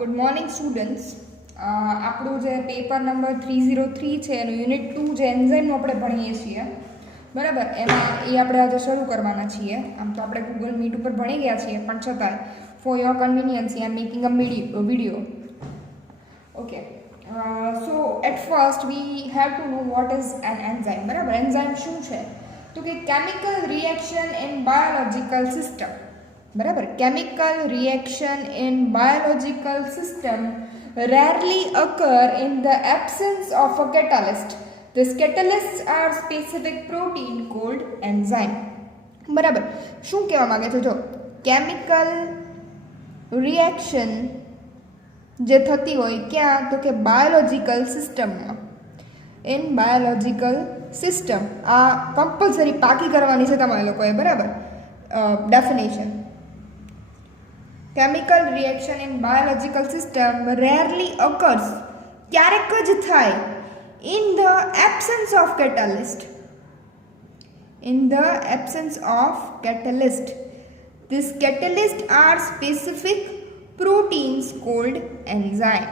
Good morning students. આપણું જે paper number 303 છે એનું યુનિટ 2 જે એન્ઝાઇમનું આપણે ભણીએ છીએ, બરાબર, એમાં એ આપણે આજે શરૂ કરવાના છીએ. આમ તો આપણે ગૂગલ મીટ ઉપર ભણી ગયા છીએ, પણ છતાંય for your convenience I am making a video. Okay, so at first we have to know what is an enzyme. બરાબર, એન્ઝાઇમ શું છે? તો કે chemical reaction in biological system. બરાબર, chemical reaction in biological system rarely occur in the absence of a catalyst. These catalysts are specific protein called enzyme. બરાબર, શું કહેવા માંગે છે? જો કેમિકલ રિએક્શન જે થતી હોય ક્યાં, તો કે બાયોલોજિકલ સિસ્ટમમાં. ઇન બાયોલોજિકલ સિસ્ટમ, આ કમ્પલસરી પાકી કરવાની છે તમારે લોકોએ. બરાબર, definition. Chemical reaction in biological system rarely occurs, ક્યારેક જ થાય, in the absence of catalyst. In the absence of catalyst. This catalyst are specific proteins called enzyme.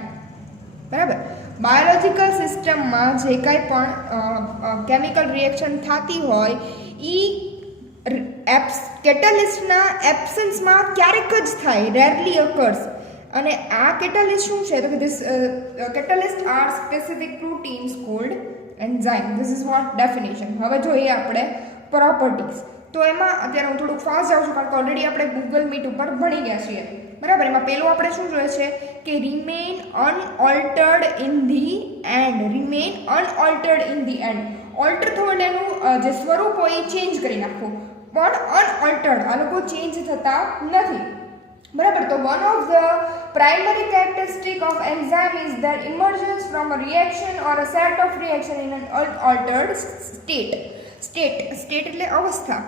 બરાબર, બાયોલોજિકલ સિસ્ટમમાં જે કાંઈ પણ કેમિકલ રિએક્શન થતી હોય એ કેટાલિસ્ટના એબ્સન્સમાં ક્યારેક જ થાય, રેરલી અકર્સ. અને આ કેટાલિસ્ટ શું છે? તો કે this catalyst are specific proteins called enzyme. This is what definition. હવે જોઈએ આપણે પ્રોપર્ટીઝ. તો એમાં અત્યારે હું થોડુંક ફાસ્ટ જાઉં છું, કારણ કે ઓલરેડી આપણે ગૂગલ મીટ ઉપર ભણી ગયા છીએ. બરાબર, એમાં પહેલું આપણે શું જોઈએ છે કે remain unaltered in the end. Remain unaltered in the end. Alter થયું એટલે એનું જે સ્વરૂપ હોય એ ચેન્જ કરી નાખવું, પણ અનઓલ્ટર્ડ, આ લોકો ચેન્જ થતા નથી. બરાબર, તો one of the primary characteristic of enzyme is their emergence from a reaction or a set of reaction in an unaltered state. State એટલે અવસ્થા.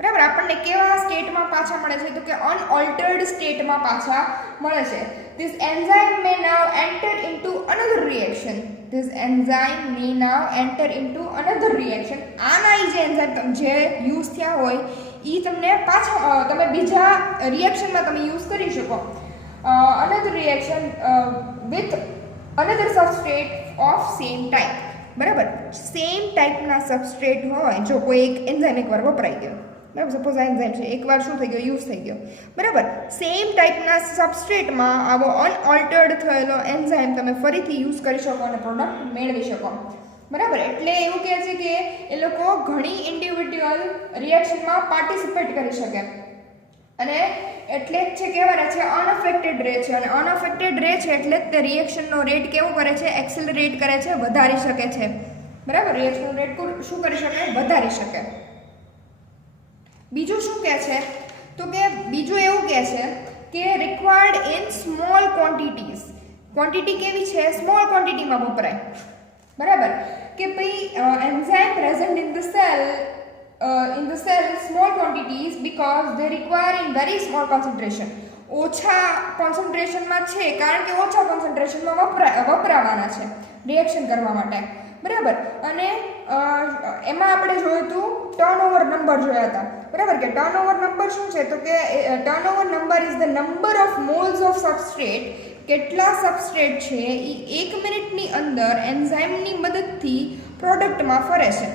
બરાબર, આપણને કેવા સ્ટેટમાં પાછા મળે છે? તો કે અનઓલ્ટર્ડ સ્ટેટમાં પાછા મળે છે. This enzyme May now enter into another reaction. This enzyme May now enter into another reaction. આના જે એન્ઝાઇમ જે યુઝ થયા હોય એ તમને પાછા તમે બીજા રિએક્શનમાં તમે યુઝ કરી શકો. Another reaction with another substrate of same type. બરાબર, સેમ ટાઈપના સબસ્ટ્રેટ હોય. જો કોઈ એક એન્ઝાઇમ એકવાર વપરાઈ ગયો, બરાબર, સપોઝ આ એન્ઝાઇમ છે, એકવાર શું થઈ ગયો, યુઝ થઈ ગયો. બરાબર, સેમ ટાઈપના સબસ્ટ્રેટમાં આવો અનઓલ્ટર્ડ થયેલો એન્ઝાઇમ તમે ફરીથી યુઝ કરી શકો અને પ્રોડક્ટ મેળવી શકો. બરાબર, એટલે એવું કહે છે કે એ લોકો ઘણી ઇન્ડિવિડ્યુઅલ રિએક્શનમાં પાર્ટિસિપેટ કરી શકે, અને એટલે જ છે કહેવાના છે અનઅફેક્ટેડ રહે છે. અને અનઅફેક્ટેડ રહે છે એટલે જ તે રિએક્શનનો રેટ કેવો કરે છે? એક્સેલરેટ કરે છે, વધારી શકે છે. બરાબર, રિએક્શનનો રેટ શું કરી શકે? વધારી શકે. બીજું શું કહે છે? તો કે બીજું એવું કહે છે કે required in small quantities. Quantity કેવી છે? સ્મોલ ક્વોન્ટિટીમાં વપરાય. બરાબર, કે ભાઈ enzyme present in the cell small quantities because they require in very small concentration. ઓછા કોન્સન્ટ્રેશનમાં છે કારણ કે ઓછા કોન્સન્ટ્રેશનમાં વપરાવાના છે રિએક્શન કરવા માટે. બરાબર, અને એમાં આપણે જોયું હતું ટર્નઓવર નંબર જોયા હતા. બરાબર, કે ટર્નઓવર નંબર શું છે? તો કે turnover number is the number of moles of substrate. કેટલા સબસ્ટ્રેટ છે એ 1 મિનિટની અંદર એન્ઝાઇમની મદદથી પ્રોડક્ટમાં ફરે છે,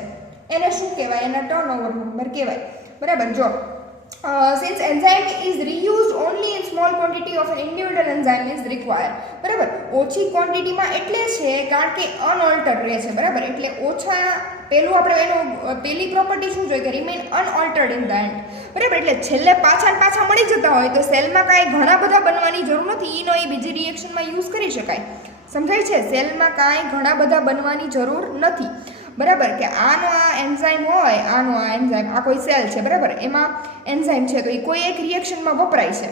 એને શું કહેવાય? એના ટર્નઓવર નંબર કહેવાય. બરાબર, જો since enzyme is reused only in small quantity of an individual enzyme is required. બરાબર, ઓછી ક્વોન્ટિટીમાં એટલે છે કારણ કે અનઓલ્ટર્ડ રહે છે. બરાબર, એટલે ઓછા. પેલું આપણે એનું પેલી પ્રોપર્ટી શું જોઈએ? કે remain unaltered in the and. બરાબર, એટલે છેલ્લે પાછા મળી જતા હોય તો સેલમાં કાંઈ ઘણા બધા બનવાની જરૂર નથી. એનો એ બીજી રિએક્શનમાં યુઝ કરી શકાય. સમજાય છે? સેલમાં કાંઈ ઘણા બધા બનવાની જરૂર નથી. બરાબર, કે આનો આ એન્ઝાઇમ હોય, આનો આ એન્ઝાઇમ, આ કોઈ સેલ છે, બરાબર, એમાં એન્ઝાઇમ છે તો એ કોઈ એક રિએક્શનમાં વપરાય છે.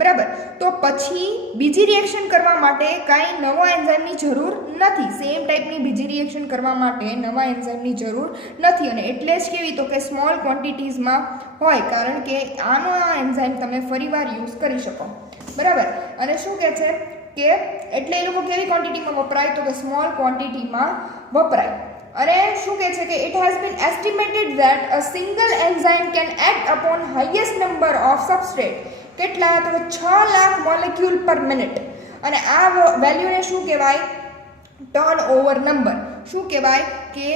બરાબર, તો પછી બીજી રિએક્શન કરવા માટે કાંઈ નવા એન્ઝાઇમની જરૂર નથી. સેમ ટાઈપની બીજી રિએક્શન કરવા માટે નવા એન્ઝાઇમની જરૂર નથી. અને એટલે જ કેવી? તો કે સ્મોલ ક્વોન્ટિટીઝમાં હોય, કારણ કે આનો આ એન્ઝાઇમ તમે ફરીવાર યુઝ કરી શકો. બરાબર, અને શું કહે છે કે એટલે એ લોકો કેવી ક્વોન્ટિટીમાં વપરાય? તો કે સ્મોલ ક્વોન્ટિટીમાં વપરાય. અને શું કહે છે કે it has been estimated that a single enzyme can act upon highest number of substrate. કેટલા? તો 6 લાખ મોલેક્યુલ પર મિનિટ. અને આ વેલ્યુને શું કહેવાય? Turnover number. શું કહેવાય કે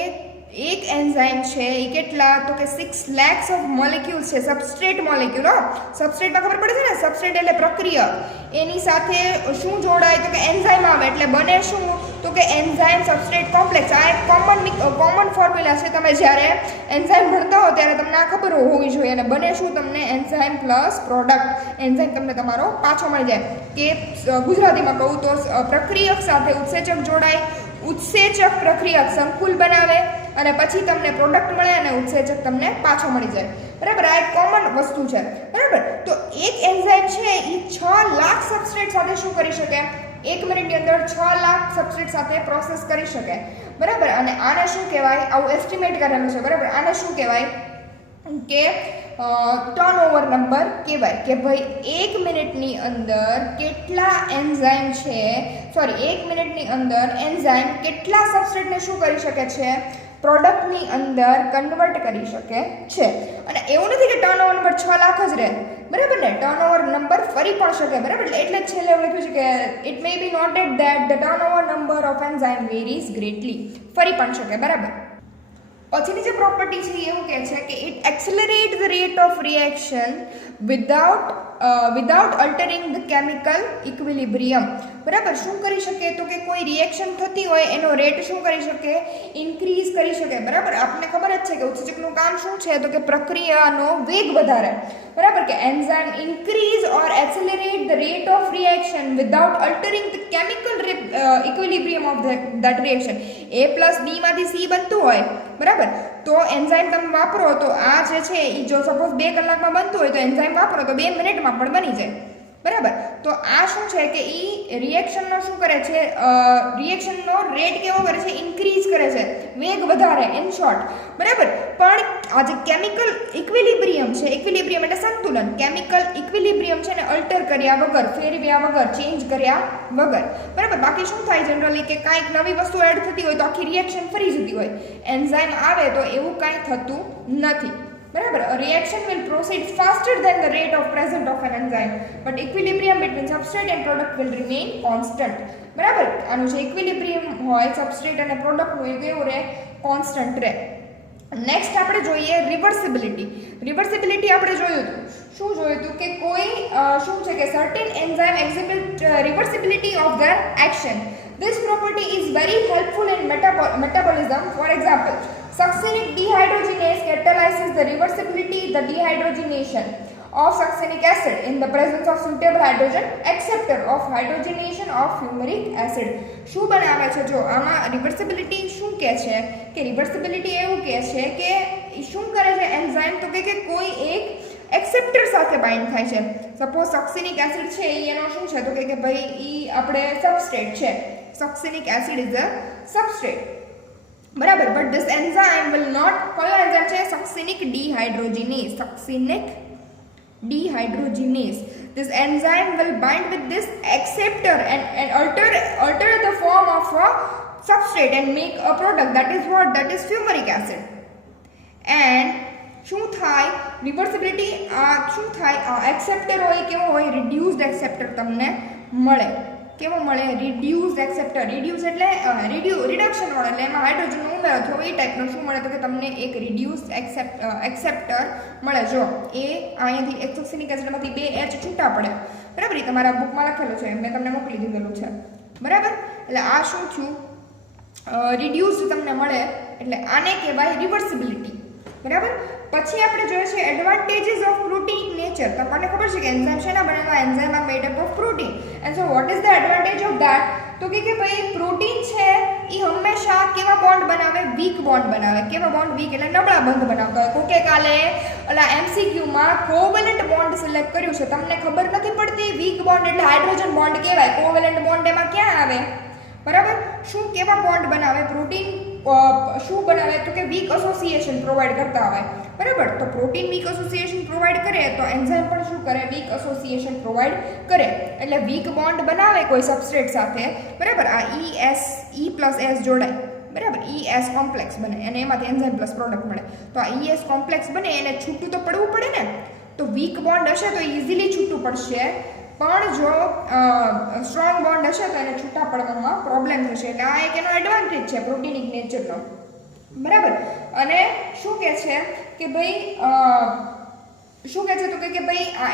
એક એન્ઝાઇમ છે એ કેટલા, તો કે 6 lakhs ઓફ મોલેક્યુલ્સ છે, સબસ્ટ્રેટ મોલેક્યુલ. સબસ્ટ્રેટમાં ખબર પડે છે ને, સબસ્ટ્રેટ એટલે પ્રક્રિયક. એની સાથે શું જોડાય, તો કે એન્ઝાઇમ આવે એટલે બને શું, તો કે એન્ઝાઇમ સબસ્ટ્રેટ કોમ્પ્લેક્સ. આ એક કોમન ફોર્મ્યુલા છે. તમે જ્યારે એન્ઝાઇમ ભણતા હો ત્યારે તમને આ ખબર હોવી જોઈએ. અને બને શું, તમને એન્ઝાઇમ પ્લસ પ્રોડક્ટ, એન્ઝાઇમ તમને તમારો પાછો મળી જાય. કે ગુજરાતીમાં કહું તો પ્રક્રિયક સાથે ઉત્સેચક જોડાય, ઉત્સેચક પ્રક્રિયક સંકુલ બનાવે અને પછી તમને પ્રોડક્ટ મળે અને ઉત્સેચક તમને પાછો મળી જાય. બરાબર, આ એક કોમન વસ્તુ છે. બરાબર, તો એક એન્ઝાઇમ છે એ 6 લાખ સબસ્ટ્રેટ સાથે શું કરી શકે? 1 મિનિટની અંદર 6 લાખ સબસ્ટ્રેટ સાથે પ્રોસેસ કરી શકે. બરાબર, અને આને શું કહેવાય? આવું એસ્ટિમેટ કરેલું છે. બરાબર, આને શું કહેવાય કે ટર્નઓવર નંબર કહેવાય. કે ભાઈ 1 મિનિટની અંદર કેટલા એન્ઝાઇમ છે, 1 મિનિટની અંદર એન્ઝાઇમ કેટલા સબસ્ટ્રેટને શું કરી શકે છે? પ્રોડક્ટની અંદર કન્વર્ટ કરી શકે છે. અને એવું નથી કે ટર્નઓવર નંબર 6 લાખ જ રહે. બરાબર ને, ટર્નઓવર નંબર ફરી પણ શકે. બરાબર, એટલે જ છેલ્લે એવું લખ્યું છે કે it may be noted that the turnover number of enzyme varies greatly. ફરી પણ શકે. બરાબર, પછીની જે પ્રોપર્ટી છે એવું કહે છે કે it accelerate the rate of reaction without altering the chemical equilibrium. બરાબર, શું કરી શકે? તો કે કોઈ રિએક્શન થતી હોય એનો રેટ શું કરી શકે? ઇન્ક્રીઝ કરી શકે. બરાબર, આપણને ખબર જ છે કે ઉત્સેચકનું કામ શું છે? તો કે પ્રક્રિયાનો વેગ વધારે. બરાબર, કે enzyme increase or accelerate the rate of reaction without altering the chemical equilibrium of that reaction. A plus B માંથી C બનતું હોય, બરાબર, તો એન્ઝાઇમ તમે વાપરો તો આ જે છે એ જો સપોઝ 2 કલાકમાં બનતું હોય તો એન્ઝાઇમ વાપરો તો 2 મિનિટમાં પણ બની જાય. બરાબર, તો આ શું છે કે એ રિએક્શનનો શું કરે છે? રિએક્શનનો રેટ કેવો કરે છે? ઇન્ક્રીઝ કરે છે, વેગ વધારે, ઇન શોર્ટ. બરાબર, પણ આ જે કેમિકલ ઇક્વિલિબ્રિયમ છે, ઇક્વિલિબ્રિયમ એટલે સંતુલન, કેમિકલ ઇક્વિલિબ્રિયમ છે ને અલ્ટર કર્યા વગર, ફેરવ્યા વગર, ચેન્જ કર્યા વગર. બરાબર, બાકી શું થાય જનરલી કે કાંઈક નવી વસ્તુ એડ થતી હોય તો આખી રિએક્શન ફરી જતી હોય. એન્ઝાઇમ આવે તો એવું કાંઈ થતું નથી. બરાબર, a reaction will proceed faster than the rate of presence of an enzyme, but equilibrium between substrate and product will remain constant. બરાબર, આનું જે ઇક્વિલિબ્રિયમ હોય સબસ્ટ્રેટ અને પ્રોડક્ટનું એ કેવું રહે? કોન્સ્ટન્ટ રહે. નેક્સ્ટ આપણે જોઈએ રિવર્સિબિલિટી. રિવર્સિબિલિટી આપણે જોયું હતું. શું જોયું હતું? કે કોઈ શું છે કે certain enzyme exhibit reversibility of their action. This property is very helpful in metabolism. For example, succinic dehydrogenase catalyzes the dehydrogenation of succinic acid in the presence of suitable hydrogen acceptor of hydrogenation of fumaric acid. શું બનાવે છે? જો આમાં reversibility શું કહે છે? કે reversibility એવું કહે છે કે શું કરે છે એન્ઝાઇમ? તો કે કોઈ એક એક્સેપ્ટર સાથે બાઇન્ડ થાય છે. સપોઝ સક્સિનિક એસિડ છે એનો શું છે? તો કે ભાઈ ઈ આપણે સબસ્ટ્રેટ છે. Succinic acid is a substrate. બરાબર, but this enzyme will not, કયો એન્ઝાઇમ છે? Succinic ડિહાઇડ્રોજિનેઝ. સક્સિનિક dehydrogenase. This enzyme will bind with this acceptor and alter the form of a substrate and make a product. That is what? That is fumaric acid. And શું થાય? Reversibility શું થાય? Acceptor હોય કેવો હોય? Reduced acceptor તમને મળે. કેવો મળે? Reduced acceptor. રિડ્યુસ એટલે રિડક્શન વાળો, એટલે એમાં હાઇડ્રોજન ઉમેરો થયો એ ટાઈપનો શું મળે? તો કે તમને એક રિડ્યુસ્ડ એક્સેપ્ટર મળે. જો એ અહીંયાથી એક સક્સિનિક એસિડમાંથી 2 H છૂટા પડે. બરાબર, એ તમારા બુકમાં લખેલું છે, મેં તમને મોકલી દીધેલું છે. બરાબર, એટલે આ શું થયું? રિડ્યુસ્ડ તમને મળે, એટલે આને કહેવાય રિવર્સિબિલિટી. બરાબર, પછી આપણે જોઈએ છે એડવાન્ટેજીસ ઓફ પ્રોટીન નેચર. તમને ખબર છે કે એન્ઝાઇમ શેના બનેલા? Enzyme R made up of protein. And so what is the advantage of that? તો કે ભાઈ પ્રોટીન છે એ હંમેશા કેવા બોન્ડ બનાવે? વીક બોન્ડ બનાવે. કેવા બોન્ડ? વીક એટલે નબળા બંધ બનાવતા હોય. કોકે કાલે ઓલા MCQ માં કોવેલેન્ટ બોન્ડ સિલેક્ટ કર્યું છે, તમને ખબર નથી પડતી વીક બોન્ડ એટલે હાઇડ્રોજન બોન્ડ કહેવાય. કોવેલેન્ટ બોન્ડ એમાં ક્યાં આવે? બરાબર, શું કેવા બોન્ડ બનાવે? પ્રોટીન શું બનાવે? તો કે વીક એસોસિએશન પ્રોવાઈડ કરતા હોય. બરાબર, તો પ્રોટીન વીક એસોસિએશન પ્રોવાઈડ કરે તો એન્ઝાઇમ પણ શું કરે? વીક એસોસિએશન પ્રોવાઈડ કરે. એટલે વીક બોન્ડ બનાવે કોઈ સબસ્ટ્રેટ સાથે. બરાબર, આ E પ્લસ S જોડાય. બરાબર, ES કોમ્પ્લેક્સ બને અને એમાંથી એન્ઝાઇમ પ્લસ પ્રોડક્ટ મળે. તો આ ES કોમ્પ્લેક્સ બને એને છૂટું તો પડવું પડે ને. તો વીક બોન્ડ હશે તો ઇઝીલી છૂટું પડશે પણ જો સ્ટ્રોંગ બોન્ડ હશે તો એને છૂટા પડવામાં પ્રોબ્લેમ થશે. એટલે આ એક એનો એડવાન્ટેજ છે પ્રોટીનિક નેચરનો, બરાબર. અને શું કહે છે કે ભાઈ શું કહે છે તો કે ભાઈ આ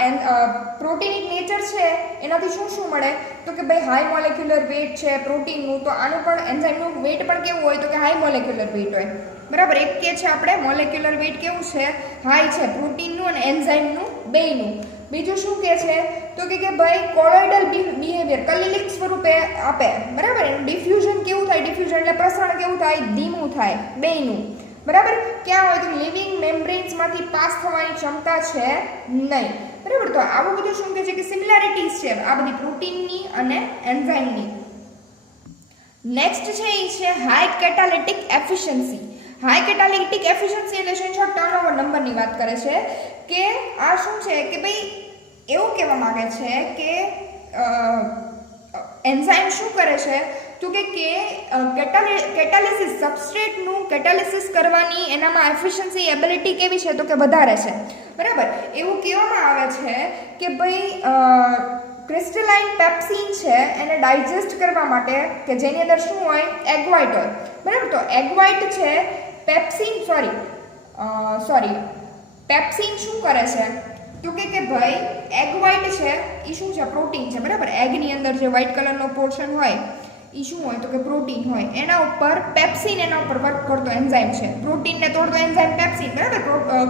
પ્રોટીનિક નેચર છે એનાથી શું શું મળે તો કે ભાઈ હાઈ મોલેક્યુલર વેઇટ છે પ્રોટીનનું, તો આનું પણ એન્ઝાઇમનું વેઇટ પણ કેવું હોય તો કે હાઈ મોલેક્યુલર વેઇટ હોય, બરાબર. એક કે છે આપણે મોલેક્યુલર વેઇટ કેવું છે, હાઈ છે પ્રોટીનનું અને એન્ઝાઇમનું બેયનું. બીજું શું કહે છે તો કે ભાઈ કોલોઇડલ બિહેવિયર કલિલિક સ્વરૂપે આપે, બરાબર. એનું ડિફ્યુઝન કેવું થાય, ડિફ્યુઝન એટલે પ્રસરણ કેવું થાય, ધીમું થાય બેયનું, બરાબર. ક્યાં હોય તો લિવિંગ મેમ્બ્રેન્સમાંથી પાસ થવાની ક્ષમતા છે નહીં, બરાબર. તો આવું બધું શું કહે છે કે સિમિલારિટીઝ છે આ બધી પ્રોટીનની અને એન્ઝાઇમની. નેક્સ્ટ છે એ છે high catalytic efficiency. High catalytic efficiency એટલે શું છે, ટર્નઓવર નંબરની વાત કરે છે કે આ શું છે કે ભાઈ એવું કહેવા માંગે છે કે એન્ઝાઇમ શું કરે છે તો કે કેટાલિસિસ સબસ્ટ્રેટનું કેટાલિસિસ કરવાની એનામાં એફિશિયન્સી એબિલિટી કેવી છે તો કે વધારે છે, બરાબર. એવું કહેવામાં આવે છે કે ભાઈ ક્રિસ્ટલાઇન પેપ્સિન છે એને ડાયજેસ્ટ કરવા માટે કે જેની અંદર શું હોય, એગ વ્હાઇટ હોય, બરાબર. તો એગ વ્હાઇટ છે પેપ્સિન પેપ્સિન શું કરે છે તો કે ભાઈ એગ વ્હાઇટ છે એ શું છે, પ્રોટીન છે, બરાબર. એગની અંદર જે વ્હાઇટ કલરનો પોર્શન હોય એ શું હોય તો કે પ્રોટીન હોય. એના ઉપર પેપ્સિન એના ઉપર વર્ક કરતો એન્ઝાઇમ છે, પ્રોટીનને તોડતો એન્ઝાઇમ પેપ્સિન, બરાબર.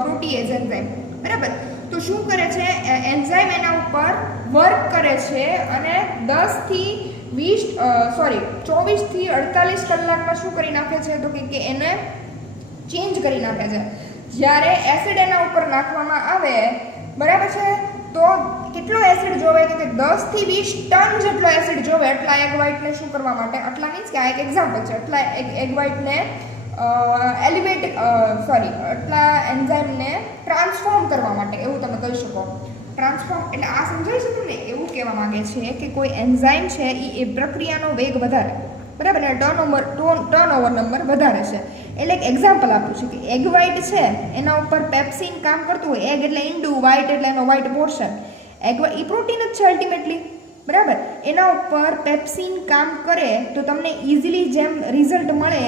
પ્રોટીએઝ એન્ઝાઇમ, બરાબર. તો શું કરે છે એન્ઝાઇમ એના ઉપર વર્ક કરે છે અને 24 થી 48 કલાકમાં શું કરી નાખે છે તો કે એને ચેન્જ કરી નાખે છે. જ્યારે એસિડ એના ઉપર નાખવામાં આવે, બરાબર છે, તો કેટલો એસિડ જોવે તો કે 10 થી 20 ટન જેટલો એસિડ જોવે એટલા એગ વ્હાઇટને શું કરવા માટે, આટલા મીન્સ કે આ એક એક્ઝામ્પલ છે, એટલા એગ વ્હાઇટને એટલા એન્ઝાઇમને ટ્રાન્સફોર્મ કરવા માટે, એવું તમે કહી શકો. ટ્રાન્સફોર્મ એટલે આ સમજાય છે તમને, એવું કહેવા માંગે છે કે કોઈ એન્ઝાઇમ છે એ પ્રક્રિયાનો વેગ વધારે, બરાબર, અને ટર્નઓવર નંબર વધારે છે. એટલે એક એક્ઝામ્પલ આપું છું કે એગ વ્હાઇટ છે એના ઉપર પેપ્સિન કામ કરતું હોય, એગ એટલે ઈંડું, વ્હાઇટ એટલે એનો વ્હાઇટ પોર્શન, એગ એ પ્રોટીન જ છે અલ્ટિમેટલી, બરાબર. એના ઉપર પેપ્સિન કામ કરે તો તમને ઇઝીલી જેમ રિઝલ્ટ મળે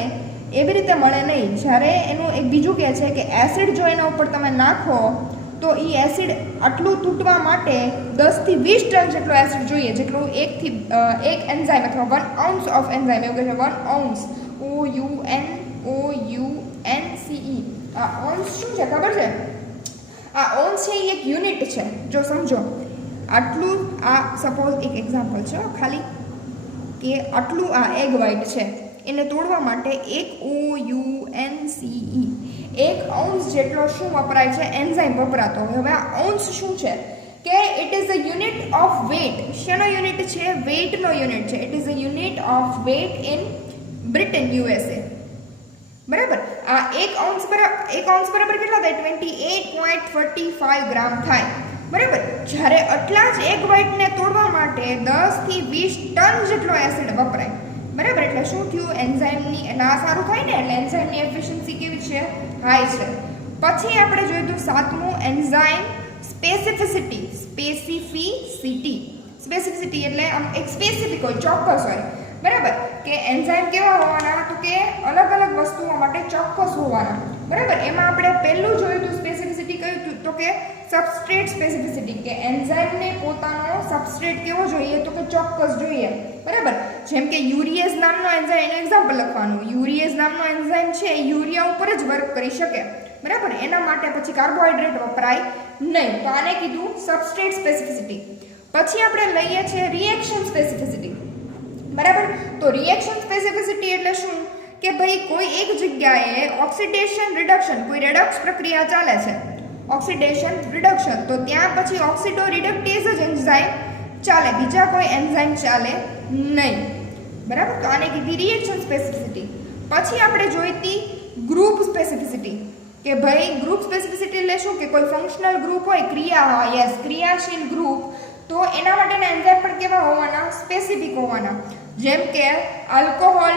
એવી રીતે મળે નહીં. જ્યારે એનું એક બીજું કહે છે કે એસિડ જો એના ઉપર તમે નાખો તો એ એસિડ આટલું તૂટવા માટે 10 થી 20 ટન જેટલો એસિડ જોઈએ, જેટલું એક એન્ઝાઇમ અથવા 1 ounce ઓફ એન્ઝાઇમ, એવું કહે છે 1 ounce, OUNCE. આ ઓન્સ શું છે ખબર છે, આ ઓન્સ છે એ એક યુનિટ છે. જો સમજો આટલું, આ સપોઝ એક એક્ઝામ્પલ છે ખાલી કે આટલું આ એગ વ્હાઇટ છે એને તોડવા માટે 1 OUNCE 1 ounce જેટલો શું વપરાય છે, એન્ઝાઇમ વપરાતો. હવે આ ounce શું છે કે it is a unit of weight. શેનો યુનિટ છે, વેઇટનો યુનિટ છે. It is a unit of weight in Britain, USA, બરાબર. આ 1 ounce બરાબર કેટલા થાય, 28.45 ગ્રામ થાય, બરાબર. જ્યારે આટલા જ એગ વ્હાઇટને તોડવા માટે 10 થી 20 ટન જેટલો એસિડ વપરાય, બરાબર. એટલે શું થયું, એન્ઝાઇમની એટલે આ સારું થાય ને, એટલે એન્ઝાઇમની એફિશિયન્સી કેવી છે, હાઈ છે. પછી આપણે જોયું તો સાતમું એન્ઝાઇમ સ્પેસિફિસિટી. સ્પેસિફિસિટી એટલે આમ એક સ્પેસિફિક હોય, ચોક્કસ હોય, બરાબર. કે એન્ઝાઇમ કેવા હોવાના તો કે અલગ અલગ વસ્તુઓ માટે ચોક્કસ હોવાના, બરાબર. એમાં આપણે પહેલું જોયું તો સ્પેસિફિસિટી કયું તો કે સબસ્ટ્રેટ સ્પેસિફિસિટી, કે એન્ઝાઇમને પોતાનો સબસ્ટ્રેટ કેવો જોઈએ તો કે ચોક્કસ જોઈએ, બરાબર. જેમ કે યુરિયેઝ નામનો એન્ઝાઇમ, એનું એક્ઝામ્પલ લખવાનું, યુરિયેઝ નામનો એન્ઝાઇમ છે એ યુરિયા ઉપર જ વર્ક કરી શકે, બરાબર. એના માટે પછી કાર્બોહાઈડ્રેટ વપરાય નહીં, તો આને કીધું સબસ્ટ્રેટ સ્પેસિફિસિટી. પછી આપણે લઈએ છીએ રિએક્શન સ્પેસિફિસિટી, બરાબર. તો રિએક્શન સ્પેસિફિસિટી એટલે શું કે ભાઈ કોઈ એક જગ્યાએ ઓક્સિડેશન રિડક્શન, કોઈ રેડક્સ પ્રક્રિયા ચાલે છે, ઓક્સિડેશન રિડક્શન, તો ત્યાં પછી ઓક્સિડો રિડક્ટેઝ જ એન્ઝાઇમ ચાલે, બીજા કોઈ એન્ઝાઇમ ચાલે નહીં, બરાબર. તો આને કીધી રિએક્શન સ્પેસિફિસિટી. પછી આપણે જોઈતી ગ્રુપ સ્પેસિફિસિટી, કે ભાઈ ગ્રુપ સ્પેસિફિસિટી એટલે શું કે કોઈ ફંક્શનલ ગ્રુપ હોય, ક્રિયાશીલ ગ્રુપ, તો એના માટેના એન્ઝાઇમ પણ કેવા હોવાના, સ્પેસિફિક હોવાના. જેમ કે આલ્કોહોલ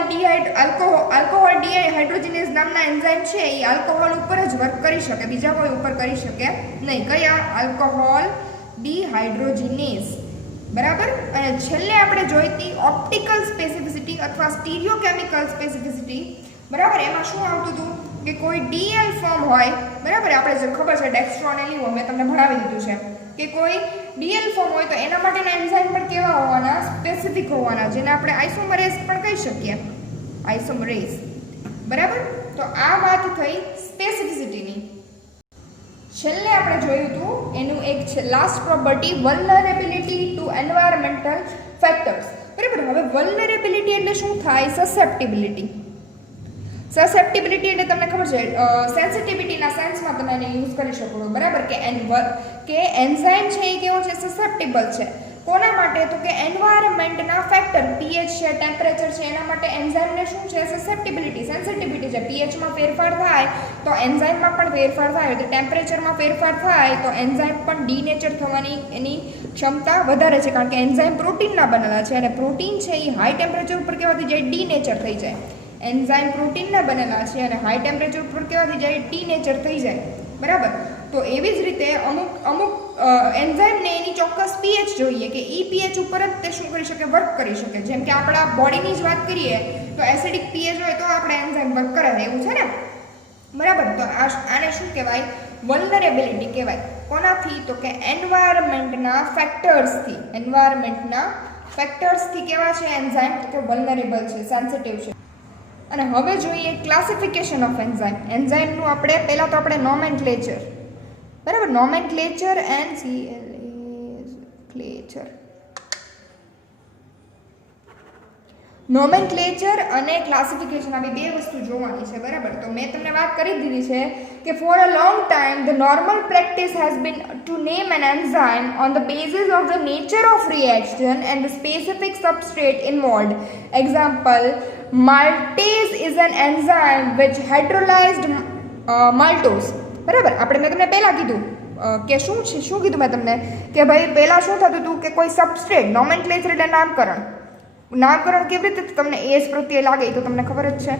ડીહાઇડ્રોજિનેઝ નામના એન્ઝાઇમ છે એ આલ્કોહોલ ઉપર જ વર્ક કરી શકે, બીજા કોઈ ઉપર કરી શકે નહીં. કયા, આલ્કોહોલ ડીહાઇડ્રોજિનેઝ, બરાબર. અને છેલ્લે આપણે જોઈ હતી ઓપ્ટિકલ સ્પેસિફિસિટી અથવા સ્ટીરિયોકેમિકલ સ્પેસિફિસિટી. બરાબર, એમાં શું આવતું હતું કે કોઈ ડીએલ ફોર્મ હોય, બરાબર, આપણે જે ખબર છે ડેક્સ્ટ્રો અને લીવો મેં તમને ભણાવી દીધું છે કે કોઈ ડીએલ ફોર્મ હોય તો એના માટેના એન્ઝાઇમ પણ કેવા હોવાના, સ્પેસિફિક હોવાના, જેને આપણે આઇસોમરેઝ પણ કહી શકીએ, આઇસોમરેઝ. બરાબર, તો આ વાત થઈ સ્પેસિફિસિટીની. છેલ્લે આપણે જોયું હતું એનું એક છે last property, vulnerability to environmental factors. બરાબર, હવે વલ્નરેબિલિટી એટલે શું થાય? સસેપ્ટિબિલિટી. સસેપ્ટિબિલિટી એટલે તમને ખબર છે સેન્સિટિવિટીના સેન્સમાં તમે એને યુઝ કરી શકો છો. બરાબર, કે એન્ઝાઇમ છે એ કેવો છે? સસેપ્ટિબલ છે. કોના માટે? તો કે એન્વાયરમેન્ટના ફેક્ટર, પીએચ છે, ટેમ્પરેચર છે, એના માટે એન્ઝાઇમને શું છે? સસેપ્ટિબિલિટી, સેન્સિટિવિટી છે. પીએચમાં ફેરફાર થાય તો એન્ઝાઇમમાં પણ ફેરફાર થાય, તો ટેમ્પરેચરમાં ફેરફાર થાય તો એન્ઝાઇમ પણ ડીનેચર થવાની એની ક્ષમતા વધારે છે, કારણ કે એન્ઝાઇમ પ્રોટીનના બનેલા છે અને પ્રોટીન છે એ હાઈ ટેમ્પરેચર ઉપર કેવા થઈ જાય? ડીનેચર થઈ જાય. એન્ઝાઇમ પ્રોટીનના બનેલા છે અને હાઈ ટેમ્પરેચર ઉપર કેવા થઈ જાય? ડીનેચર થઈ જાય. બરાબર, તો એવી જ રીતે અમુક એન્ઝાઇમને એની ચોક્કસ પીએચ જોઈએ કે ઈ પીએચ ઉપર જ તે શું કરી શકે? વર્ક કરી શકે. જેમ કે આપણા બોડીની જ વાત કરીએ તો એસિડિક પીએચ હોય તો આપણે એન્ઝાઇમ વર્ક કરે, એવું છે ને? બરાબર, તો આને શું કહેવાય? વલ્નરેબિલિટી કહેવાય. કોનાથી? તો કે એન્વાયરમેન્ટના ફેક્ટર્સથી. એન્વાયરમેન્ટના ફેક્ટર્સથી કેવા છે એન્ઝાઇમ? તો કે વલ્નરેબલ છે, સેન્સિટિવ છે. અને હવે જોઈએ ક્લાસિફિકેશન ઓફ એન્ઝાઇમ. એન્ઝાઇમનું આપણે પહેલાં તો આપણે નોમેનક્લેચર, બરાબર, નોમેનક્લેચર એન્ડ ક્લેચર, નોમેનક્લેચર અને ક્લાસિફિકેશન, આવી બે વસ્તુ જોવાની છે. બરાબર, તો મેં તમને વાત કરી દીધી છે કે for a long time the normal practice has been to name an enzyme on the basis of the nature of reaction and the specific substrate involved. Example, maltase is an enzyme which hydrolyzed maltose. બરાબર, મેં તમને પહેલાં કીધું કે શું કીધું મેં તમને કે ભાઈ પહેલાં શું થતું હતું કે કોઈ સબસ્ટ્રેટ, નોમેનક્લેચર એટલે નામકરણ કેવી રીતે તમને એજ પ્રત્યે લાગે તો તમને ખબર જ છે.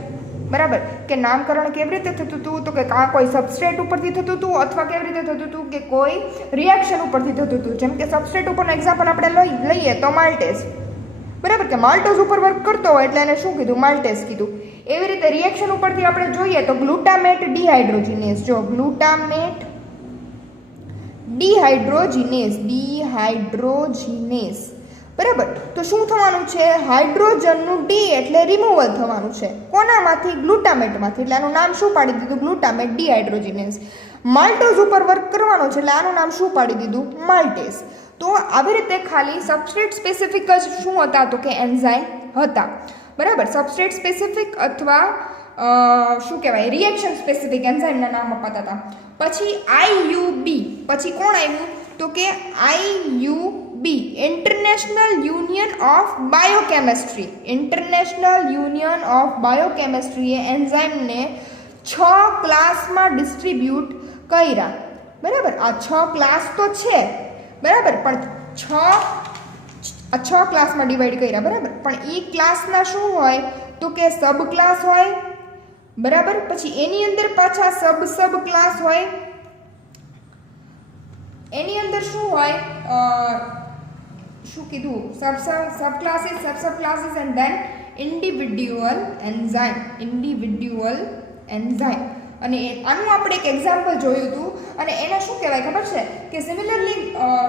બરાબર, કે નામકરણ કેવી રીતે થતું હતું? તો કે કોઈ સબસ્ટ્રેટ ઉપરથી થતું હતું અથવા કેવી રીતે થતું હતું કે કોઈ રિએક્શન ઉપરથી થતું હતું. જેમ કે સબસ્ટ્રેટ ઉપરનું એક્ઝામ્પલ આપણે લઈએ તો માલ્ટેઝ. બરાબર, કે માલ્ટોઝ ઉપર વર્ક કરતો હોય એટલે એને શું કીધું? માલ્ટેઝ કીધું. એવી રીતે રિએક્શન ઉપરથી આપણે જોઈએ તો ગ્લુટામેટ ડિહાઇડ્રોજિનેઝ. જો ગ્લુટામેટ ડિહાઇડ્રોજિનેઝ. બરાબર, તો શું થવાનું છે? હાઇડ્રોજનનું ડી એટલે રિમૂવલ થવાનું છે. કોનામાંથી? ગ્લુટામેટમાંથી. એટલે આનું નામ શું પાડી દીધું? ગ્લુટામેટ ડિહાઇડ્રોજિનેઝ. માલ્ટોઝ ઉપર વર્ક કરવાનો છે એટલે આનું નામ શું પાડી દીધું? માલ્ટેઝ. તો આવી રીતે ખાલી સબસ્ટ્રેટ સ્પેસિફિક જ શું હતા? તો કે એન્ઝાઇમ હતા. બરાબર, સબસ્ટ્રેટ સ્પેસિફિક અથવા શું કહેવાય? રિએક્શન સ્પેસિફિક એન્ઝાઇમના નામ અપાતા હતા. પછી આઈયુબી, પછી કોણ આવ્યું? તો કે IUB, International Union of Biochemistry. International Union of બાયોકેમિસ્ટ્રીએ એન્ઝાઇમને 6 ક્લાસમાં ડિસ્ટ્રીબ્યુટ કર્યા. બરાબર, આ 6 ક્લાસ તો છે, બરાબર, પણ 6 ક્લાસમાં ડિવાઈડ કર્યા. બરાબર, પણ એ ક્લાસના શું હોય? તો કે સબ ક્લાસ હોય. બરાબર, પછી એની અંદર પાછા સબ ક્લાસ હોય. એની અંદર શું હોય? શું કીધું? Subclasses and then individual enzyme. અને આનું આપણે એક એક્ઝામ્પલ જોયું હતું અને એને શું કહેવાય ખબર છે? કે સિમિલરલી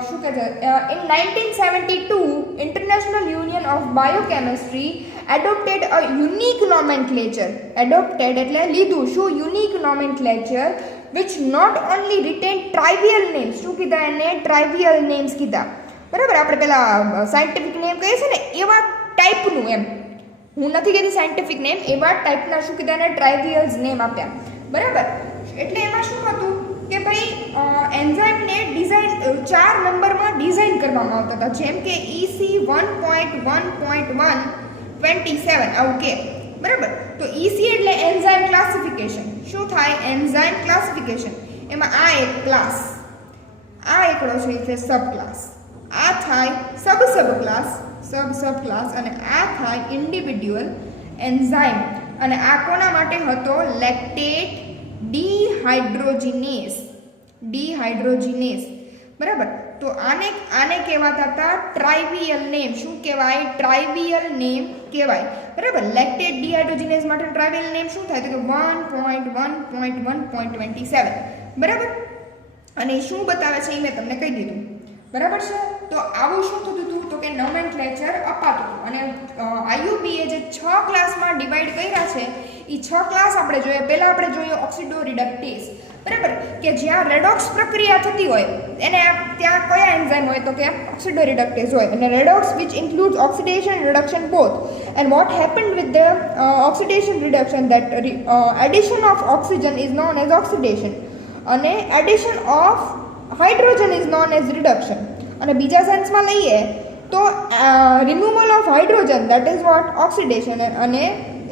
શું કહે છે? In 1972 International Union of Biochemistry adopted a unique nomenclature. Adopted એટલે લીધું. શું? Unique nomenclature which not only retain trivial names. શું કીધા એને? ટ્રાઇવિયલ નેમ્સ કીધા. બરાબર, આપણે પેલા સાયન્ટિફિક નેમ કહીએ છીએ ને એવા ટાઈપનું, એમ હું નથી કહેતી સાયન્ટિફિક નેમ, એવા ટાઈપના શું કીધા એને? ટ્રાઇવિયલ્સ નેમ આપ્યા. બરાબર, એટલે એમાં શું હતું કે ભાઈ એન્ઝાઇમને ડિઝાઇન 4 નંબરમાં ડિઝાઇન કરવામાં આવતા હતા. જેમ કે EC 1.1.1.27 આવું કે. બરાબર, તો EC એટલે એન્ઝાઇમ ક્લાસિફિકેશન. શું થાય? Enzyme classification. એમાં આ એક ક્લાસ, આ એકડો છે એટલે સબ ક્લાસ, આ થાય સબ ક્લાસ અને આ થાય ઇન્ડિવિડ્યુઅલ એન્ઝાઇમ. અને આ કોના માટે હતો? લેક્ટેટ ડિહાઇડ્રોજિનેઝ. બરાબર, તો તો આને કહેવાતા હતા ટ્રાઇવિયલ નેમ. શું કહેવાય? ટ્રાઇવિયલ નેમ કહેવાય. બરાબર. લેક્ટેટ ડિહાઇડ્રોજિનેઝ માટે ટ્રાઇવિયલ નેમ શું થાય? તો કે 1.1.1.27. બરાબર. અને શું બતાવે છે એ મેં તમને કહી દીધું. બરાબર છે. તો આવું શું થતું હતું? તો કે નોમેનક્લેચર અપાતું હતું. અને આઈયુપીએ જે 6 ક્લાસમાં ડિવાઈડ કર્યા છે એ 6 ક્લાસ આપણે જોઈએ. પહેલા આપણે જોઈએ ઓક્સિડો રિડક્ટેઝ. બરાબર. કે જ્યાં રેડોક્સ પ્રક્રિયા થતી હોય એને ત્યાં કયા એન્ઝાઇમ હોય? તો કે ઓક્સિડો રિડક્ટેઝ હોય. અને redox which includes oxidation reduction both. And what happened with the oxidation reduction that addition of oxygen is known as oxidation અને addition of hydrogen is known as reduction. અને બીજા સેન્સમાં લઈએ તો removal of hydrogen that is what oxidation અને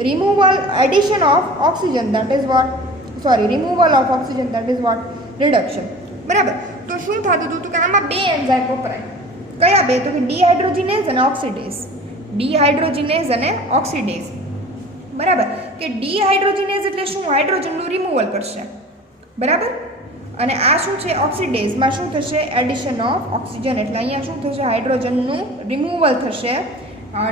removal addition of oxygen that is what removal of oxygen that is what reduction. બરાબર. તો શું થતું હતું? તો કે આમાં બે એન્ઝાઇમ વપરાય. કયા બે? તો કે ડિહાઇડ્રોજિનેઝ અને ઓક્સિડેઝ. ડિહાઇડ્રોજિનેઝ અને ઓક્સિડેઝ. બરાબર. કે ડિહાઇડ્રોજિનેઝ એટલે શું? હાઇડ્રોજનનું રિમૂવલ કરશે. બરાબર. અને આ શું છે? ઓક્સિડેઝમાં શું થશે? Addition of oxygen. એટલે અહીંયા શું થશે? હાઇડ્રોજનનું રિમૂવલ થશે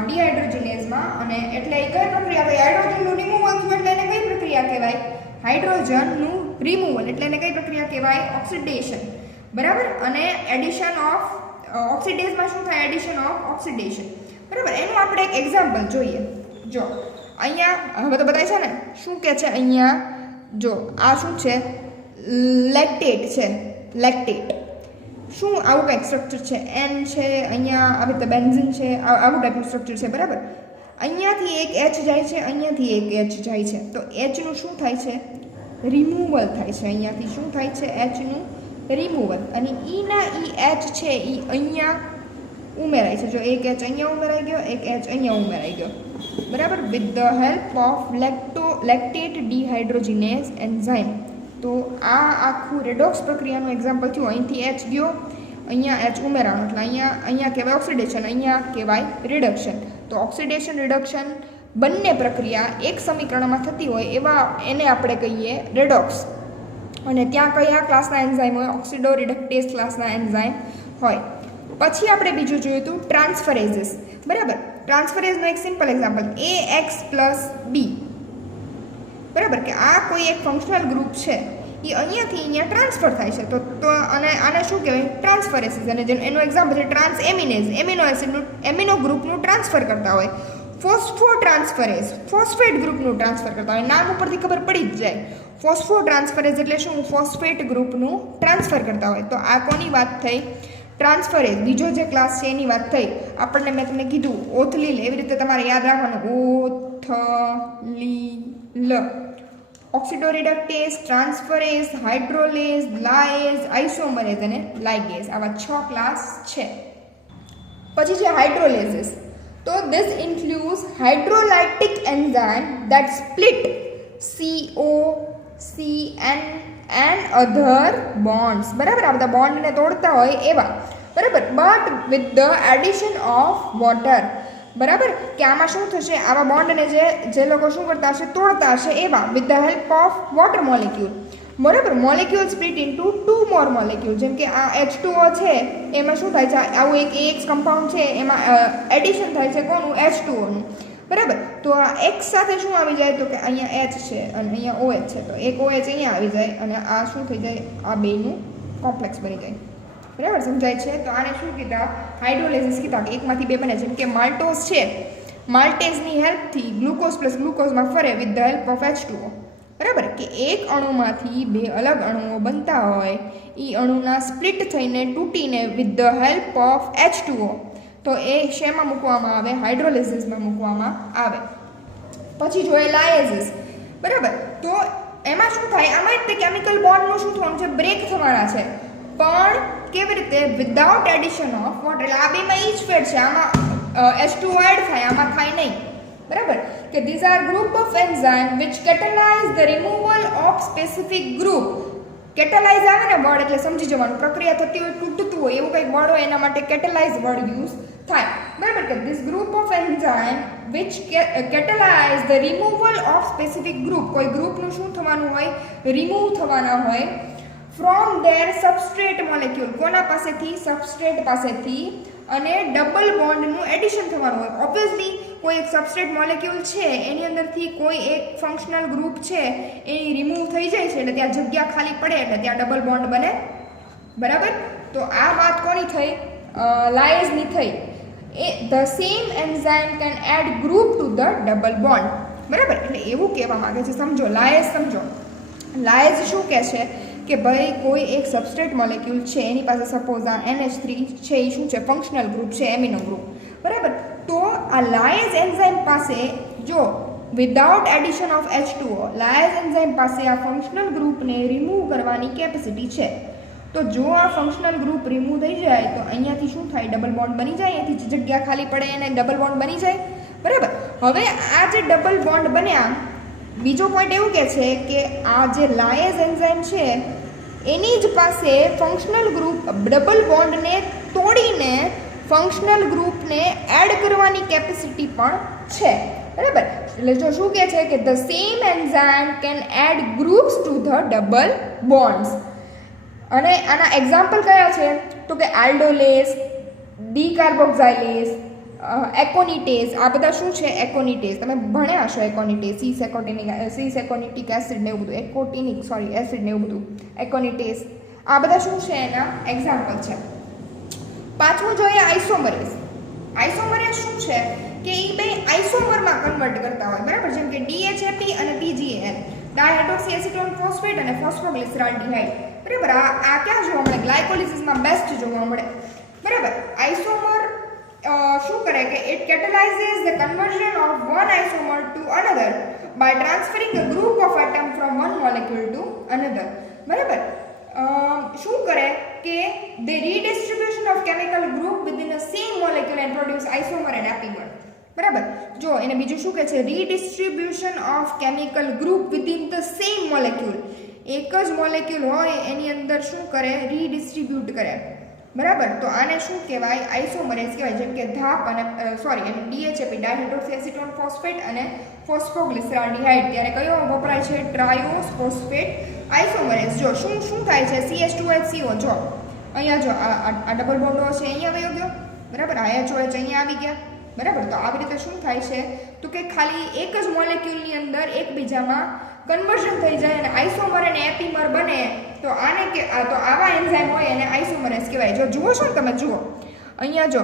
ડિહાઇડ્રોજિનેઝમાં. અને એટલે એ કઈ પ્રક્રિયા કહેવાય? હાઇડ્રોજનનું રિમૂવલ થયું એટલે એને કઈ પ્રક્રિયા કહેવાય? હાઇડ્રોજનનું રિમૂવલ એટલે એને કઈ પ્રક્રિયા કહેવાય? ઓક્સિડેશન. બરાબર. અને એડિશન ઓફ ઓક્સિડેઝમાં શું થાય? Addition of oxidation. બરાબર. એનું આપણે એક એક્ઝામ્પલ જોઈએ. જો અહીંયા હવે તો બતાય છે ને શું કહે છે અહીંયા? જો આ શું છે? લેક્ટેટ છે. લેક્ટેટ શું આવું કંઈક સ્ટ્રક્ચર છે? એન છે અહીંયા, આવી રીતે બેન્ઝીન છે, આવું ટાઈપનું સ્ટ્રક્ચર છે. બરાબર. અહીંયાથી એક એચ જાય છે, અહીંયાથી એક એચ જાય છે. તો એચનું શું થાય છે? રિમૂવલ થાય છે. અહીંયાથી શું થાય છે? એચનું રિમૂવલ. અને ઈના ઈ એચ છે એ અહીંયા ઉમેરાય છે. જો એક એચ અહીંયા ઉમેરાઈ ગયો, એક એચ અહીંયા ઉમેરાઈ ગયો. બરાબર. With the help of lactate dehydrogenase enzyme. તો આ આખું રેડોક્સ પ્રક્રિયાનું એક્ઝામ્પલ થયું. અહીંથી એચ ગયો, અહીંયા એચ ઉમેરાણો એટલે અહીંયા કહેવાય ઓક્સિડેશન, અહીંયા કહેવાય રિડક્શન. તો ઓક્સિડેશન રિડક્શન બંને પ્રક્રિયા એક સમીકરણમાં થતી હોય એવા એને આપણે કહીએ રેડોક્સ. અને ત્યાં કયા ક્લાસના એન્ઝાઇમ હોય? ઓક્સિડો રિડક્ટેઝ ક્લાસના એન્ઝાઇમ હોય. પછી આપણે બીજું જોયું હતું ટ્રાન્સફરેઝિસ. બરાબર. ટ્રાન્સફરેઝનું એક સિમ્પલ એક્ઝામ્પલ AX + B. બરાબર. કે આ કોઈ એક ફંક્શનલ ગ્રુપ છે એ અહીંયાથી અહીંયા ટ્રાન્સફર થાય છે. તો અને આને શું કહેવાય? ટ્રાન્સફરેસિસ. અને એનું એક્ઝામ્પલ છે ટ્રાન્સ એમિનેઝ. એમિનો એસિડનું એમિનો ગ્રુપનું ટ્રાન્સફર કરતા હોય. ફોસ્ફો ટ્રાન્સફરેઝ ફોસ્ફેટ ગ્રુપનું ટ્રાન્સફર કરતા હોય. નામ ઉપરથી ખબર પડી જ જાય. ફોસ્ફો ટ્રાન્સફરેઝ એટલે શું? ફોસ્ફેટ ગ્રુપનું ટ્રાન્સફર કરતા હોય. તો આ કોની વાત થઈ? ટ્રાન્સફરેઝ. બીજો જે ક્લાસ છે એની વાત થઈ. આપણને મેં તમને કીધું ઓથલીલ. એવી રીતે તમારે યાદ રાખવાનું. ઓથલીલ. ઓક્સિડો રિડક્ટેઝ, ટ્રાન્સફરેઝ, હાઇડ્રોલેઝ, લાએઝ, આઇસોમરેઝ અને લાઇગેઝ. આવા 6 ક્લાસ છે. પછી છે હાઇડ્રોલેઝિસ. તો this includes hydrolytic enzyme that split CO, CN and other bonds. બરાબર. આ બધા બોન્ડને તોડતા હોય એવા. બરાબર. But with the addition of water. બરાબર. કે આમાં શું થશે? આવા બોન્ડને જે લોકો શું કરતા હશે? તોડતા હશે એવા. With the help of water molecule. બરાબર. મોલિક્યુલ સ્પ્લિટ ઇન્ટુ 2 મોર મોલિક્યુલ. જેમ કે આ H2O છે એમાં શું થાય છે? આવું એક AX કમ્પાઉન્ડ છે એમાં એડિશન થાય છે કોનું? H2O નું. બરાબર. તો આ X સાથે શું આવી જાય? તો કે અહીંયા H છે અને અહીંયા OH છે. તો એક OH અહીંયા આવી જાય અને આ શું થઈ જાય? આ બેનું કોમ્પ્લેક્સ બની જાય. બરાબર. સમજાય છે? તો આને શું કીધા? હાઇડ્રોલેઝિસ કીધા. કે એકમાંથી બે બને. જેમ કે માલ્ટોઝ છે, માલ્ટેઝની હેલ્પથી ગ્લુકોઝ પ્લસ ગ્લુકોઝમાં ફરે with the help of H2O. બરાબર. કે એક અણુમાંથી બે અલગ અણુઓ બનતા હોય એ અણુના સ્પ્લિટ થઈને તૂટીને with the help of H2O. તો એ શેમાં મૂકવામાં આવે? હાઇડ્રોલેઝિસમાં મૂકવામાં આવે. પછી જોઈએ લાએઝિસ. બરાબર. તો એમાં શું થાય? આમાં તે કેમિકલ બોન્ડનું શું થવાનું છે? બ્રેક થવાના છે. પણ કેવી રીતે? Without addition of water. એટલે આ બેમાં ઈ જ ફેર છે. આમાં H2O એડ થાય, આમાં થાય નહીં. બરાબર. કે these are group of enzyme which catalyze the removal of specific group. કેટલાઇઝ આવે ને વર્ડ એટલે સમજી જવાનું. પ્રક્રિયા થતી હોય, તૂટતું હોય એવું કંઈક વર્ડ હોય એના માટે કેટલાઇઝ વર્ડ યુઝ થાય. બરાબર. કે this group of enzyme which catalyze the removal of specific group. કોઈ ગ્રુપનું શું થવાનું હોય? રિમૂવ થવાના હોય ફ્રોમ ધેર સબસ્ટ્રેટ મોલેક્યુલ, કોના પાસેથી? સબસ્ટ્રેટ પાસેથી, અને ડબલ બોન્ડનું એડિશન થવાનું હોય. ઓબ્વિયસલી કોઈ એક સબસ્ટ્રેટ મોલેક્યુલ છે એની અંદરથી કોઈ એક ફંક્શનલ ગ્રુપ છે એ રિમૂવ થઈ જાય છે એટલે ત્યાં જગ્યા ખાલી પડે એટલે ત્યાં ડબલ બોન્ડ બને. બરાબર? તો આ વાત કોની થઈ? લાયઝની થઈ. The same enzyme can add group to the double bond. બરાબર? એટલે એવું કહેવા માંગે છે, સમજો લાયઝ, સમજો લાયઝ શું કહે છે કે ભાઈ કોઈ એક સબસ્ટ્રેટ મોલેક્યુલ છે એની પાસે સપોઝ આ NH3 છે, એ શું છે? ફંક્શનલ ગ્રુપ છે, એમિનો ગ્રુપ. બરાબર? તો આ લાયઝ એન્ઝાઇમ પાસે જો without addition of H2O lyase enzyme પાસે આ ફંક્શનલ ગ્રુપને રિમૂવ કરવાની કેપેસિટી છે. તો જો આ ફંક્શનલ ગ્રુપ રિમૂવ થઈ જાય તો અહીંયાથી શું થાય? ડબલ બોન્ડ બની જાય, અહીંયાથી જગ્યા ખાલી પડે અને ડબલ બોન્ડ બની જાય. બરાબર? હવે આ જે ડબલ બોન્ડ બન્યા, બીજો પોઈન્ટ એવું કહે છે કે આ જે લાયઝ એન્ઝાઇમ છે એની જ પાસે ફંક્શનલ ગ્રુપ ડબલ બોન્ડને તોડીને ફંક્શનલ ગ્રુપને એડ કરવાની કેપેસિટી પણ છે. બરાબર? એટલે જો શું કહે છે કે the same enzyme can add groups to the double bonds. અને આના એક્ઝામ્પલ કયા છે? તો કે આલ્ડોલેસ, ડીકાર્બોક્સાઇલેસ, એકોનિટેઝ. આ બધા શું છે? એકોનિટેઝ. તમે ભણ્યા હશો એકોનિટેઝ, સીસ એકોનિટિક એસિડ ને એવું બધું, એસિડ ને એવું બધું, એકોનિટેઝ. આ બધા શું છે? એના એક્ઝામ્પલ છે. પાછું જોઈએ આઇસોમરેઝ. આઇસોમરેઝ શું છે કે એ બે આઇસોમરમાં કન્વર્ટ કરતા હોય. બરાબર? જેમ કે DHAP અને PGAN, ડાયહાઇડ્રોક્સી એસિટોન ફોસ્ફેટ અને ફોસ્ફોગ્લિસરાલ્ડિહાઇડ. બરાબર? આ ક્યાં જોવા મળે? ગ્લાયકોલિસિસમાં બેસ્ટ જોવા મળે. બરાબર? આઇસોમર શું કરે કે it catalyzes the conversion of one isomer to another by transferring a group of atom from one molecule to another. બરાબર? શું કરે કે the redistribution of chemical group within a same molecule and produce isomer and apimer. બરાબર? જો એને બીજું શું કહે છે? redistribution of chemical group within the same molecule. એક જ મોલેક્યુલ હોય એની અંદર શું કરે? રીડિસ્ટ્રીબ્યુટ કરે. બરાબર? તો આને શું કહેવાય? આઇસોમરેઝ કહેવાય. જેમ કે ધાપ અને DHAP, ડાયહાઇડ્રોક્સી એસિટોન ફોસ્ફેટ અને ફોસ્ફોગ્લિસરાલ્ડિહાઇડ, ત્યારે કયો વપરાય છે? Triose phosphate આઇસોમરેઝ. જો શું થાય છે? CH2HCO. જો અહીંયા જો આ ડબલ બોન્ડ છે અહીંયા વયો ગયો. બરાબર? આ HOH અહીંયા આવી ગયા. બરાબર? તો આવી રીતે શું થાય છે? તો કે ખાલી એક જ મોલેક્યુલની અંદર એકબીજામાં કન્વર્ઝન થઈ જાય અને આઇસોમર અને એપીમર બને. તો આને કે તો આવા એન્ઝાઇમ હોય એને આઇસોમરેઝ કહેવાય. જો જુઓ છો ને તમે, જુઓ અહીંયા જો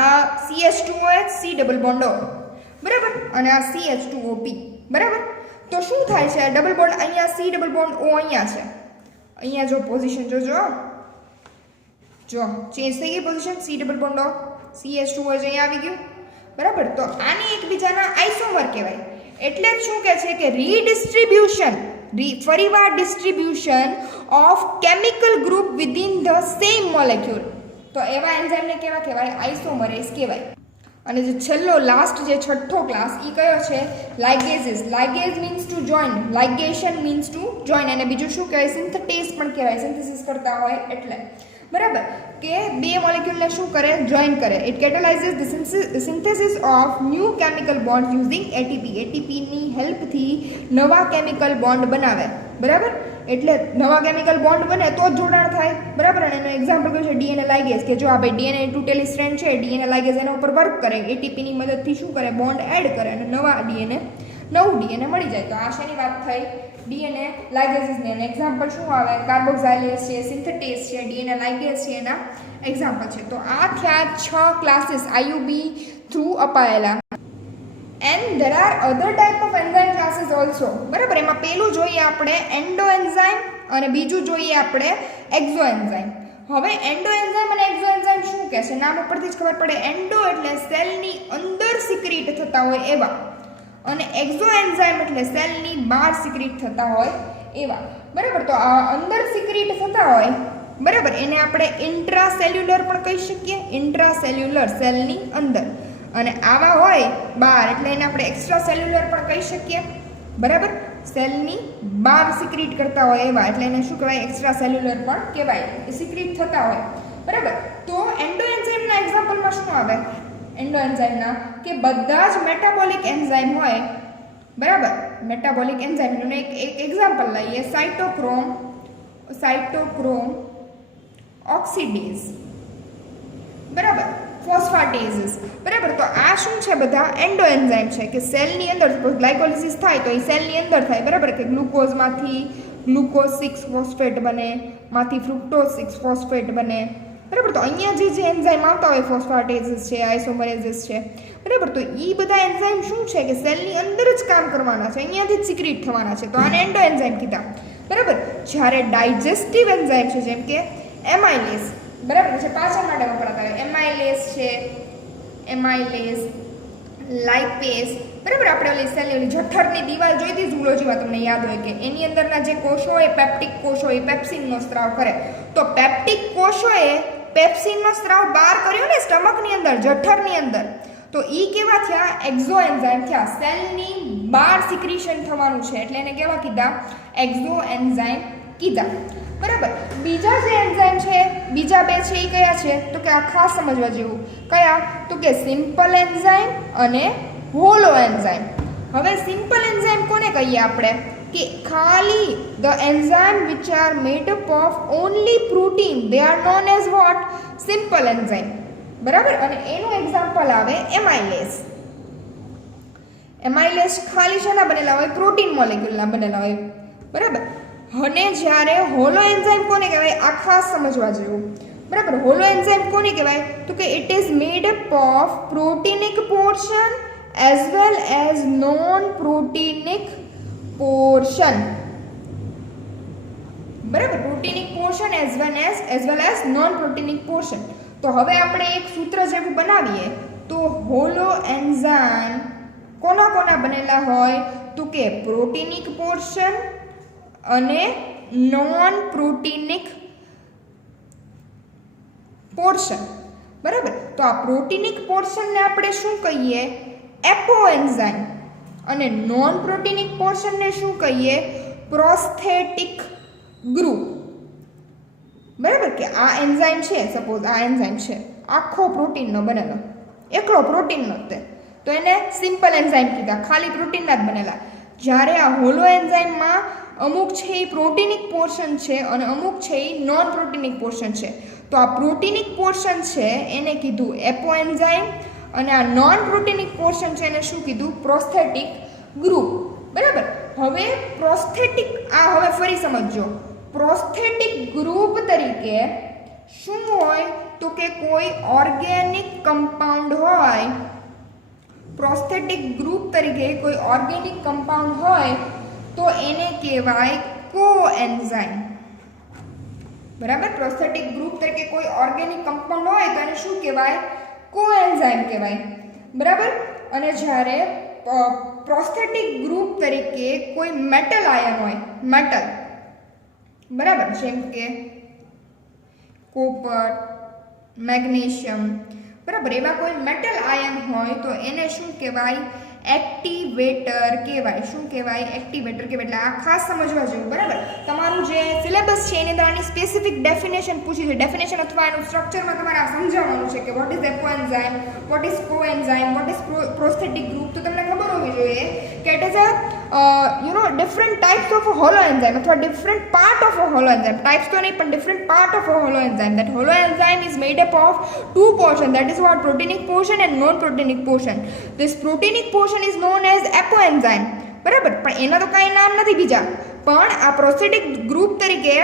આ CH2OH C double bond O. બરાબર? અને આ CH2OP. બરાબર? તો શું થાય છે? ડબલ બોન્ડ અહીંયા C ડબલ બોન્ડ O અહીંયા છે. અહીંયા જો પોઝિશન જો ચેન્જ થઈ ગઈ position. C double bond O, CH2OH અહીંયા આવી ગયું. બરાબર? તો આની એકબીજાના આઇસોમર કહેવાય. એટલે જ શું કહે છે કે રીડિસ્ટ્રીબ્યુશન, ફરીવાર distribution of chemical group within the same molecule. તો એવા એન્ઝાઇમને કેવા કહેવાય? આઇસોમરેઝ કહેવાય. અને જે છેલ્લો લાસ્ટ જે છઠ્ઠો ક્લાસ એ કયો છે? Ligases. Ligase means to join, ligation means to join. અને બીજું શું કહેવાય? સિન્થેટેઝ પણ કહેવાય, સિન્થેસિસ કરતા હોય એટલે. બરાબર? કે બે મોલેક્યુલને શું કરે? જોઈન કરે. It catalyzes the synthesis of new chemical bonds using ATP. ATP ની હેલ્પથી નવા કેમિકલ બોન્ડ બનાવે. બરાબર? એટલે નવા કેમિકલ બોન્ડ બને તો જ જોડાણ થાય. બરાબર? અને એનું એક્ઝામ્પલ કયું છે? DNA ligase. કે જો આ ભાઈ DNA તૂટેલી સ્ટ્રેન્ડ છે, DNA લાઇગેઝ એના ઉપર વર્ક કરે, ATP ની મદદથી શું કરે? બોન્ડ એડ કરે અને નવું DNA મળી જાય. તો આ શેની વાત થઈ? DNA લાઇગેઝની. અને એક્ઝામ્પલ શું આવે? કાર્બોક્સાઇલેસ છે, સિન્થેટેઝ છે, DNA લાઇગેઝ છે, એના એક્ઝામ્પલ છે. તો આ થયા 6 ક્લાસીસ IUB થ્રુ અપાયેલા. And there are other type of enzyme classes also. બરાબર? એમાં પહેલું જોઈએ આપણે એન્ડો એન્ઝાઇમ અને બીજું જોઈએ આપણે એક્ઝો એન્ઝાઇમ. હવે એન્ડો એન્ઝાઇમ અને એક્ઝો એન્ઝાઇમ શું કહે છે? નામ ઉપરથી જ ખબર પડે. એન્ડો એટલે સેલની અંદર સિક્રીટ થતા હોય એવા, અને એક્ઝો એન્ઝાઇમ એટલે સેલની બહાર સિક્રીટ થતા હોય એવા. બરાબર? તો આ અંદર સિક્રીટ થતા હોય, બરાબર, એને આપણે ઇન્ટ્રાસેલ્યુલર પણ કહી શકીએ. ઇન્ટ્રાસેલ્યુલર સેલની અંદર, અને આવા હોય બહાર એટલે એને આપણે એક્સ્ટ્રા સેલ્યુલર પણ કહી શકીએ. બરાબર? સેલની બહાર સિક્રીટ કરતા હોય એવા એટલે એને શું કહેવાય? એક્સ્ટ્રા સેલ્યુલર પણ કહેવાય, એ સિક્રીટ થતા હોય. બરાબર? તો એન્ડો એન્ઝાઇમના એક્ઝામ્પલમાં શું આવે? એન્ડો એન્ઝાઇમના કે બધા જ મેટાબોલિક એન્ઝાઇમ હોય. બરાબર? મેટાબોલિક એન્ઝાઇમનું એક એક્ઝામ્પલ લઈએ, સાઇટોક્રોમ સાયટોક્રોમ ઓક્સિડેઝ, બરાબર, ફોસ્ફાટેઝિસ, બરાબર. તો આ શું છે? બધા એન્ડો એન્ઝાઇમ છે કે સેલની અંદર ગ્લાયકોલિસિસ થાય તો એ સેલની અંદર થાય, બરાબર, કે ગ્લુકોઝમાંથી ગ્લુકોઝ 6 ફોસ્ફેટ બને, માંથી ફ્રુક્ટોઝ 6 ફોસ્ફેટ બને, બરાબર. તો અહીંયા જે એન્ઝાઇમ આવતા હોય ફોસ્ફાટેઝિસ છે, આઇસોમરેઝિસ છે, બરાબર, તો એ બધા એન્ઝાઇમ શું છે કે સેલની અંદર જ કામ કરવાના છે, અહીંયાથી જ સિક્રેટ થવાના છે, તો આને એન્ડો એન્ઝાઇમ કીધા, બરાબર. જ્યારે ડાયજેસ્ટિવ એન્ઝાઇમ છે જેમ કે એમાઇલેઝ, બરાબર, છે પાચન માટે વપરાતા હોય, એમાઇલેઝ છે, એમાઇલેઝ, લાઇપેઝ, બરાબર. આપણે ઓલી સેલની ઓલી જઠરની દિવાલ જોઈ હતી ઝૂલોજીમાં, તમને યાદ હોય કે એની અંદરના જે કોષો હોય પેપ્ટિક કોષો એ પેપ્સિનનો સ્ત્રાવ કરે, તો પેપ્ટિક કોષોએ પેપ્સિનનો સ્ત્રાવ બહાર કર્યો ને સ્ટમકની અંદર, જઠરની અંદર, તો ઈ કેવા થયા? એક્ઝો એન્ઝાઇમ થયા, સેલની બહાર સિક્રીશન થવાનું છે એટલે એને કેવા કીધા? એક્ઝો એન્ઝાઇમ કીધા, બરાબર. બીજા જે એન્ઝાઇમ છે, બીજા બે છે એ કયા છે? તો કે આ ખાસ સમજવા જેવું. કયા? તો કે સિમ્પલ એન્ઝાઇમ અને હોલો એન્ઝાઇમ. હવે સિમ્પલ એન્ઝાઇમ કોને કહીએ આપણે? કે ખાલી the enzyme which are made up of only protein, they are known as what? Simple enzyme, બરાબર. અને એનું એક્ઝામ્પલ આવે એમાઇલેઝ. એમાઇલેઝ ખાલી શેના બનેલા હોય? પ્રોટીન મોલેક્યુલના બનેલા હોય, બરાબર. અને જ્યારે હોલો એન્ઝાઇમ કોને કહેવાય? આ ખાસ સમજવા જેવું, બરાબર. હોલો એન્ઝાઇમ કોને કહેવાય? તો કે it is made up of proteinic portion as well as non proteinic portion, બરાબર. Proteinic portion as well as non proteinic portion. તો હવે આપણે એક સૂત્ર જેવું બનાવીએ તો હોલો એન્ઝાઇમ કોના બનેલા હોય? તો કે પ્રોટીનિક પોર્શન અને નોન પ્રોટીનિક પોર્શન, બરાબર. તો આ પ્રોટીનિક પોર્શનને આપણે શું કહીએ? એપો એન્ઝાઇમ. અને નોન પ્રોટીનિક પોર્શનને શું કહીએ? પ્રોસ્થેટિક ગ્રુપ, બરાબર. કે આ એન્ઝાઇમ છે, સપોઝ આ એન્ઝાઇમ છે આખો પ્રોટીનનો બનેલો, એકલો પ્રોટીનનો તે, તો એને સિમ્પલ એન્ઝાઇમ કીધા, ખાલી પ્રોટીનના જ બનેલા. જ્યારે આ હોલો એન્ઝાઇમમાં અમુક છે એ પ્રોટીનિક પોર્શન છે અને અમુક છે એ નોન પ્રોટીનિક પોર્શન છે, તો આ પ્રોટીનિક પોર્શન છે એને કીધું એપો એન્ઝાઇમ અને આ નોન પ્રોટીનિક પોર્શન છે એને શું કીધું? પ્રોસ્થેટિક ગ્રુપ, બરાબર. હવે પ્રોસ્થેટિક, આ હવે ફરી સમજજો, પ્રોસ્થેટિક ગ્રુપ તરીકે શું હોય? તો કે કોઈ ઓર્ગેનિક કમ્પાઉન્ડ હોય, પ્રોસ્થેટિક ગ્રુપ તરીકે કોઈ ઓર્ગેનિક કમ્પાઉન્ડ હોય તો એને કહેવાય કોએન્ઝાઇમ, બરાબર. પ્રોસ્થેટિક ગ્રુપ તરીકે કોઈ ઓર્ગેનિક કમ્પાઉન્ડ હોય તો એને શું કહેવાય? કોએન્ઝાઇમ કહેવાય, બરાબર. અને જ્યારે પ્રોસ્થેટિક ગ્રુપ તરીકે કોઈ મેટલ આયન હોય, મેટલ, બરાબર, જેમ કે કોપર, મેગ્નેશિયમ, બરાબર, એવા કોઈ મેટલ આયન હોય તો એને શું કહેવાય? એક્ટિવેટર કહેવાય. શું કહેવાય? એક્ટિવેટર કહેવાય. એટલે આ ખાસ સમજવા જેવું, બરાબર. તમારું જે સિલેબસ છે એની અંદર આની સ્પેસિફિક ડેફિનેશન પૂછી છે, ડેફિનેશન અથવા એનું સ્ટ્રક્ચરમાં તમારે આ સમજાવવાનું છે કે what is apoenzyme, what is coenzyme, what is prosthetic group. તો તમને ખબર હોવી જોઈએ કે it is different types of holoenzyme અથવા different part of holoenzyme. Types તો નહીં પણ different part of holoenzyme. That holoenzyme is made up of two portion, that is what? Protenic portion and non-protenic portion. This protenic portion is known as apoenzyme, બરાબર. પણ એના તો કાંઈ નામ નથી બીજા, પણ આ પ્રોસ્થેટિક ગ્રુપ તરીકે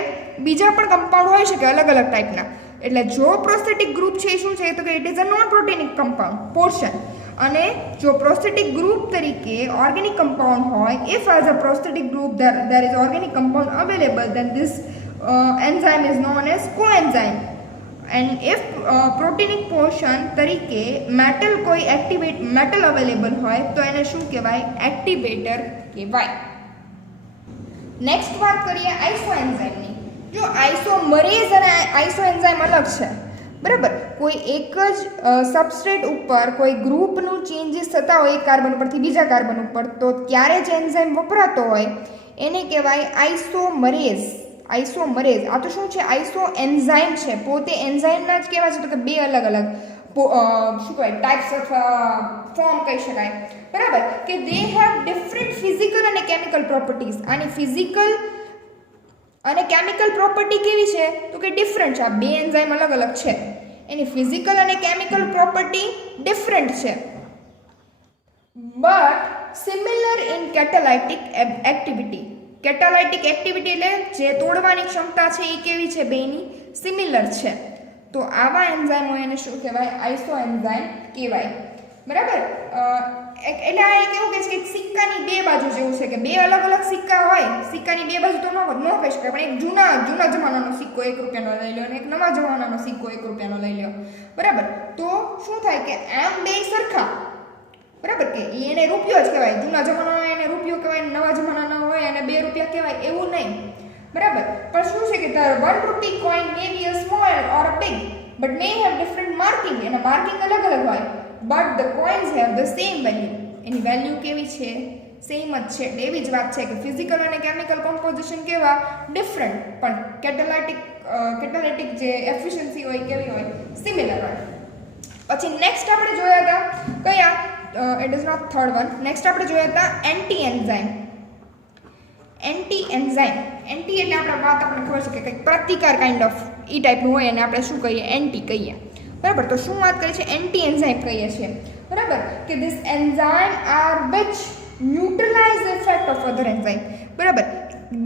બીજા પણ કમ્પાઉન્ડ હોઈ શકે અલગ અલગ ટાઈપના. એટલે જો પ્રોસ્થેટિક ગ્રુપ છે એ શું છે? તો કે it is a non proteinic compound portion. અને જો પ્રોસ્થેટિક ગ્રુપ તરીકે ઓર્ગેનિક કમ્પાઉન્ડ હોય, if as a prosthetic group there is organic compound available, then this enzyme is known as coenzyme. And if proteinic portion તરીકે metal કોઈ metal available હોય તો એને શું કહેવાય? એક્ટિવેટર કહેવાય. નેક્સ્ટ વાત કરીએ આઇસોએન્ઝાઇમની. જો આઇસોમરેઝ અને આઇસોએન્ઝાઇમ અલગ છે, બરાબર. કોઈ એક જ સબસ્ટ્રેટ ઉપર કોઈ ગ્રુપનું ચેન્જીસ થતા હોય એક કાર્બન ઉપરથી બીજા કાર્બન ઉપર, તો ત્યારે જે એન્ઝાઇમ વપરાતો હોય એને કહેવાય આઇસોમરેઝ. આઇસોમરેઝ. આ તો શું છે? આઇસો એન્ઝાઇમ છે, પોતે એન્ઝાઇમના જ કેવા છે? તો કે બે અલગ અલગ શું કહેવાય? ટાઈપ્સ અથવા ફોર્મ કહી શકાય, બરાબર. કે દે હેવ ડિફરન્ટ ફિઝિકલ અને કેમિકલ પ્રોપર્ટીઝ. આની ફિઝિકલ અને કેમિકલ પ્રોપર્ટી કેવી છે તો કે ડિફરન્ટ છે. આ બે એન્ઝાઇમ અલગ અલગ છે, એની ફિઝિકલ અને કેમિકલ પ્રોપર્ટી ડિફરન્ટ છે, but similar in catalytic activity. Catalytic activity એટલે જે તોડવાની ક્ષમતા છે એ કેવી છે, બેની સિમિલર છે. તો આવા એન્ઝાઇમો એને શું કહેવાય, આઇસો એન્ઝાઇમ કહેવાય. બરાબર. એટલે આ એક એવું કે છે કે સિક્કાની બે બાજુ જેવું છે, કે બે અલગ અલગ સિક્કા હોય, સિક્કાની બે બાજુ તો ન કહી શકાય, પણ એક જૂના જમાનાનો સિક્કો 1 રૂપિયાનો લઈ લો અને એક નવા જમાનાનો સિક્કો 1 રૂપિયાનો લઈ લો. બરાબર. તો શું થાય કે આમ બે સરખા, બરાબર, કે એને રૂપિયો જ કહેવાય, જૂના જમાનાનો એને રૂપિયો કહેવાય, નવા જમાનાનો હોય અને 2 રૂપિયા કહેવાય, એવું નહીં. બરાબર. પણ શું છે કે the 1 rupee coin may be a small or a big but may have different marking. એના માર્કિંગ અલગ અલગ હોય, but the coins have the same value. Any value કેવી છે, સેમ જ છે. એવી જ વાત છે કે ફિઝિકલ અને કેમિકલ કમ્પોઝિશન કેવા, ડિફરન્ટ, પણ કેટાલાઇટિક જે એફિશિયન્સી હોય કેવી હોય, સિમિલર હોય. પછી નેક્સ્ટ આપણે જોયા હતા કયા, it is not third one. Next આપણે જોયા હતા એન્ટી એન્ઝાઇમ. એન્ટી એટલે આપણે વાત આપણને ખબર છે કે કંઈક પ્રતિકાર કાઇન્ડ ઓફ એ ટાઈપનું હોય અને આપણે શું કહીએ, એન્ટી કહીએ. બરાબર. તો શું વાત કરીએ છીએ, એન્ટી એન્ઝાઇમ કહીએ છીએ. બરાબર. કે this enzyme are which neutralize the effect of other enzyme. બરાબર.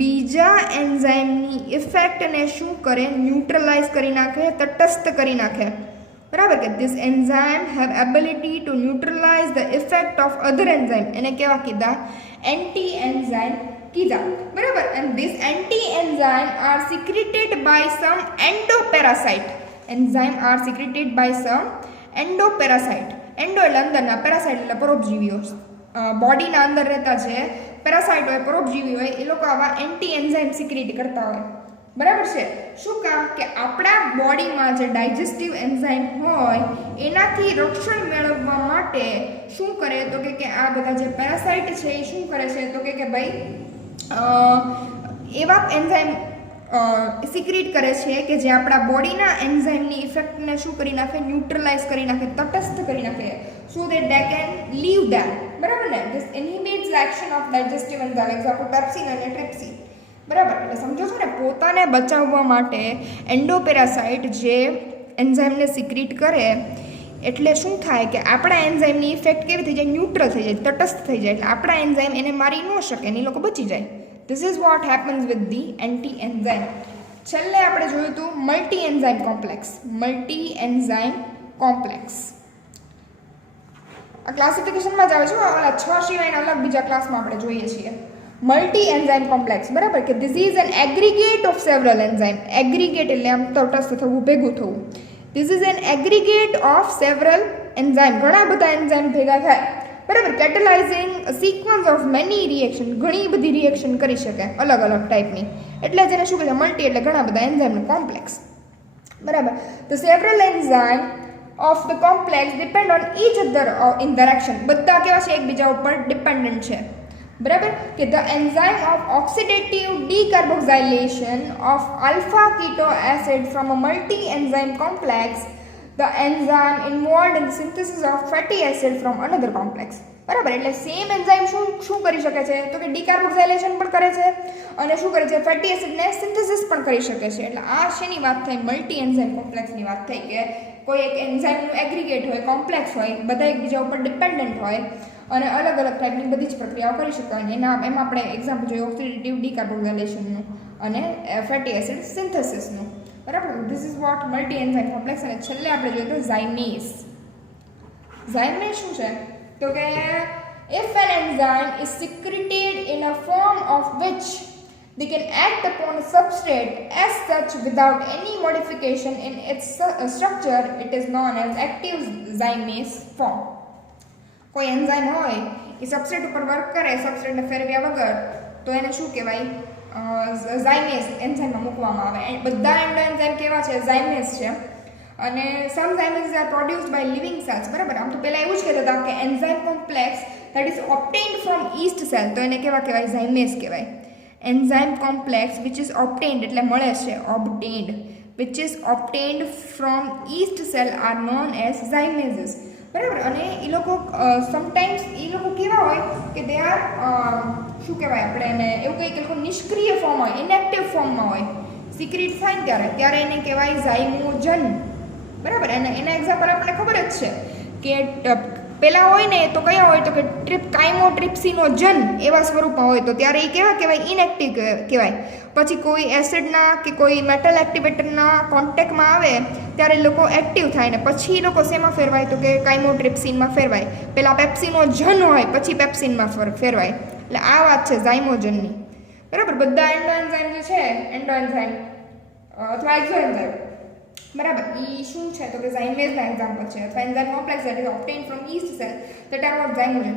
બીજા એન્ઝાઇમની ઇફેક્ટને શું કરે, ન્યુટ્રલાઇઝ કરી નાખે, તટસ્થ કરી નાખે. બરાબર. કે this enzyme have ability to neutralize the effect of other enzyme. એને કેવા કીધા, એન્ટી એન્ઝાઇમ કીધા. બરાબર. And this anti enzyme are secreted by some endoparasite. Enzyme are secreted by some endoparasite. Endo એટલે અંદરના, પેરાસાઇટ એટલે પરોપજીવીઓ. બોડીના અંદર રહેતા જે પેરાસાઇટ હોય, પરોપજીવી હોય, એ લોકો આવા એન્ટી એન્ઝાઇમ સિક્રેટ કરતા હોય. બરાબર છે. શું કામ, કે આપણા બોડીમાં જે ડાયજેસ્ટિવ એન્ઝાઇમ હોય એનાથી રક્ષણ મેળવવા માટે શું કરે તો કે આ બધા જે પેરાસાઇટ છે એ શું કરે છે તો કે ભાઈ એવા એન્ઝાઇમ સિક્રેટ કરે છે કે જે આપણા બોડીના એન્ઝાઇમની ઇફેક્ટને શું કરી નાખે, ન્યુટ્રલાઇઝ કરી નાખે, તટસ્થ કરી નાખે, so that they can leave that. બરાબર ને. This inhibits the action of digestive enzyme, example pepsin અને ટ્રિપ્સિન. બરાબર. એટલે સમજો છો ને, પોતાને બચાવવા માટે એન્ડોપેરાસાઇટ જે એન્ઝાઇમને સિક્રેટ કરે એટલે શું થાય કે આપણા એન્ઝાઇમની ઇફેક્ટ કેવી થઈ જાય, ન્યુટ્રલ થઈ જાય, તટસ્થ થઈ જાય. એટલે આપણા એન્ઝાઇમ એને મારી ન શકે અને એ લોકો બચી જાય. This is what happens with the anti enzyme. છેલ્લે આપણે જોયું હતું multi enzyme complex. Multi enzyme complex આ ક્લાસિફિકેશનમાં જ આવે છે, ઓલા 6 સિવાયના અલગ બીજા ક્લાસમાં આપણે જોઈએ છીએ. Multi enzyme complex. બરાબર. કે this is an aggregate of several enzyme. Aggregate એટલે આમ તટસ્થ થવું, ભેગું થવું. This is an aggregate of several enzyme. ઘણા બધા એન્ઝાઇમ ભેગા થાય. બરાબર. કેટેલાઇઝિંગ સિક્વન્સ ઓફ મેની રિએક્શન. ઘણી બધી રિએક્શન કરી શકે અલગ અલગ ટાઈપની. એટલે જેને શું કહે છે, મલ્ટી એટલે ઘણા બધા એન્ઝાઇમનું કોમ્પ્લેક્સ. બરાબર. તો several enzyme of the complex depend on each other in direction. બધા કેવા છે, એકબીજા ઉપર ડિપેન્ડન્ટ છે. બરાબર. કે the enzyme of oxidative decarboxylation of alpha keto acid from a multi enzyme complex, the enzyme involved in synthesis of fatty acid from another complex. બરાબર. એટલે સેમ એન્ઝાઇમ શું કરી શકે છે તો કે ડીકાર્બોક્સાઇલેશન પણ કરે છે અને શું કરે છે, ફેટી એસિડને સિન્થેસિસ પણ કરી શકે છે. એટલે આ શેની વાત થઈ, મલ્ટી એન્ઝાઇમ કોમ્પ્લેક્સની વાત થઈ કે કોઈ એક એન્ઝાઇમનું એગ્રીગેટ હોય, કોમ્પ્લેક્સ હોય, બધા એકબીજા ઉપર ડિપેન્ડન્ટ હોય અને અલગ અલગ ટાઈપની બધી જ પ્રક્રિયાઓ કરી શકાય. એમાં આપણે એક્ઝામ્પલ જોઈએ ઓક્સિડેટિવ ડીકાર્બોક્સાઇલેશનનું અને ફેટી એસિડ સિન્થેસિસનું. બરાબર. This is what multi enzyme complex. અને છેલ્લે આપણે જોઈએ તો ઝાયમેઝ. ઝાયમેઝ શું છે તો કે if an enzyme is secreted in a form of which they can act upon a substrate as such without any modification in its structure, it is known as active zymase form. કોઈ enzyme હોય એ substrate ઉપર work કરે, સબસ્ટ્રેટને ફેરવ્યા વગર, તો એને શું કહેવાય, ઝાયમેઝ એન્ઝાઇમમાં મૂકવામાં આવે. બધા એન્ડો એન્ઝાઇમ કેવા છે, ઝાયમેઝ છે. અને some zymase are produced by living cells. બરાબર. આમ તો પહેલાં એવું જ કહેતા હતા કે enzyme complex that is obtained from yeast cell, તો એને કેવા કહેવાય, ઝાયમેઝ કહેવાય. Enzyme complex which is obtained એટલે મળે છે, obtained, which is obtained from yeast cell are known as zymases. બરાબર. અને એ લોકો સમટાઈમ્સ એ લોકો કેવા હોય કે દે આર શું કહેવાય આપણે એને એવું કંઈક એ લોકો નિષ્ક્રિય ફોર્મ હોય, ઇનએક્ટિવ ફોર્મમાં હોય. સિક્રેટ થાય ને ત્યારે એને કહેવાય ઝાયમોજન. બરાબર. અને એના એક્ઝામ્પલ આપણને ખબર જ છે કે પેલા હોય ને તો કયા હોય તો કે કાઇમોટ્રિપ્સિનોજન એવા સ્વરૂપમાં હોય તો ત્યારે એ કેવા કહેવાય ઇનએક્ટિવ કહેવાય. પછી કોઈ એસિડના કે કોઈ મેટલ એક્ટિવેટરના કોન્ટેક્ટમાં આવે ત્યારે લોકો એક્ટિવ થાય ને પછી લોકો શેમાં ફેરવાય તો કે કાઇમોટ્રિપ્સિનમાં ફેરવાય. પેલા પેપ્સિનોજન હોય પછી પેપ્સિનમાં ફેરવાય. એટલે આ વાત છે ઝાયમોજનની. બરાબર. બધા એન્ડોએન્ઝાઇમ જે છે એન્ડોએન્ઝાઇમ અથવા એક્ઝોએન્ઝાઇમ બરાબર એ શું છે તો કે ઝાયમેઝના એક્ઝામ્પલ છે અથવા enzyme complex that is obtained from yeast cell that are not zymogen.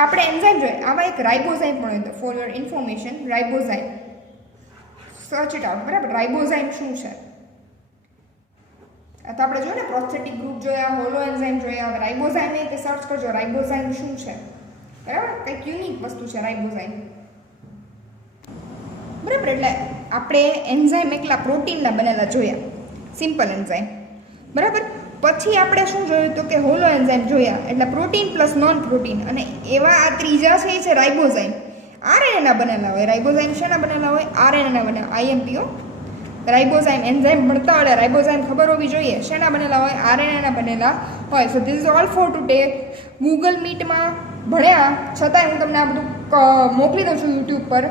આપણે એન્ઝાઇમ જોઈએ આમાં એક રાઇબોઝાઇમ પણ હોય for your information. Ribozyme search it out. બરાબર. રાઇબોઝાઇમ શું છે તો આપણે જોઈએ ને પ્રોસ્થેટિક ગ્રુપ જોયા, હોલો એન્ઝાઇમ જોયા. હવે રાઇબોઝાઇમ એ તે સર્ચ કરજો રાઇબોઝાઇમ શું છે. બરાબર. કંઈક યુનિક વસ્તુ છે રાઇબોઝાઇમ. બરાબર. એટલે આપણે એન્ઝાઇમ એકલા પ્રોટીનના બનેલા જોયા, સિમ્પલ એન્ઝાઇમ. બરાબર. પછી આપણે શું જોયું તો કે હોલો એન્ઝાઇમ જોયા એટલે પ્રોટીન પ્લસ નોન પ્રોટીન. અને એવા આ ત્રીજા છે એ છે રાઇબોઝાઇમ. આરએનએના બનેલા હોય. રાઇબોઝાઇમ શેના બનેલા હોય? આરએનએના બનેલા. આઈએમપીઓ રાઇબોઝાઇમ એન્ઝાઇમ ભણતા હોય રાઇબોઝાઇમ ખબર હોવી જોઈએ. શેના બનેલા હોય? આરએનએના બનેલા હોય. So this is all for today. Google મીટમાં ભણ્યા છતાંય હું તમને આ બધું મોકલી દઉં છું યુટ્યુબ પર.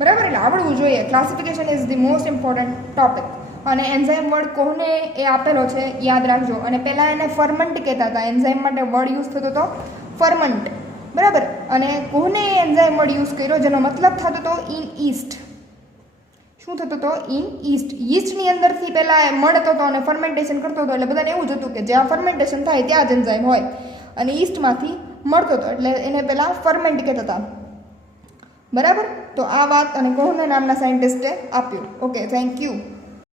બરાબર. એટલે આવડવું જોઈએ. Classification is the most important topic. અને એન્ઝાઇમ વર્ડ કોને એ આપેલો છે યાદ રાખજો. અને પહેલાં એને ફર્મન્ટ કહેતા હતા. એન્ઝાઇમ માટે વર્ડ યુઝ થતો હતો ફર્મન્ટ. બરાબર. અને કોને એન્ઝાઇમ વર્ડ યુઝ કર્યો જેનો મતલબ થતો હતો ઇન ઈસ્ટ. શું થતો હતો? In East. ઈસ્ટની અંદરથી પહેલાં મળતો હતો અને ફર્મેન્ટેશન કરતો હતો. એટલે બધાને એવું જ હતું કે જ્યાં ફર્મેન્ટેશન થાય ત્યાં જ એન્ઝાઇમ હોય. અને ઈસ્ટમાંથી મળતો હતો એટલે એને પહેલાં ફર્મેન્ટ કહેતા હતા. બરાબર. તો આ વાત અને કોહને નામના સાયન્ટિસ્ટે આપ્યું. Okay, thank you.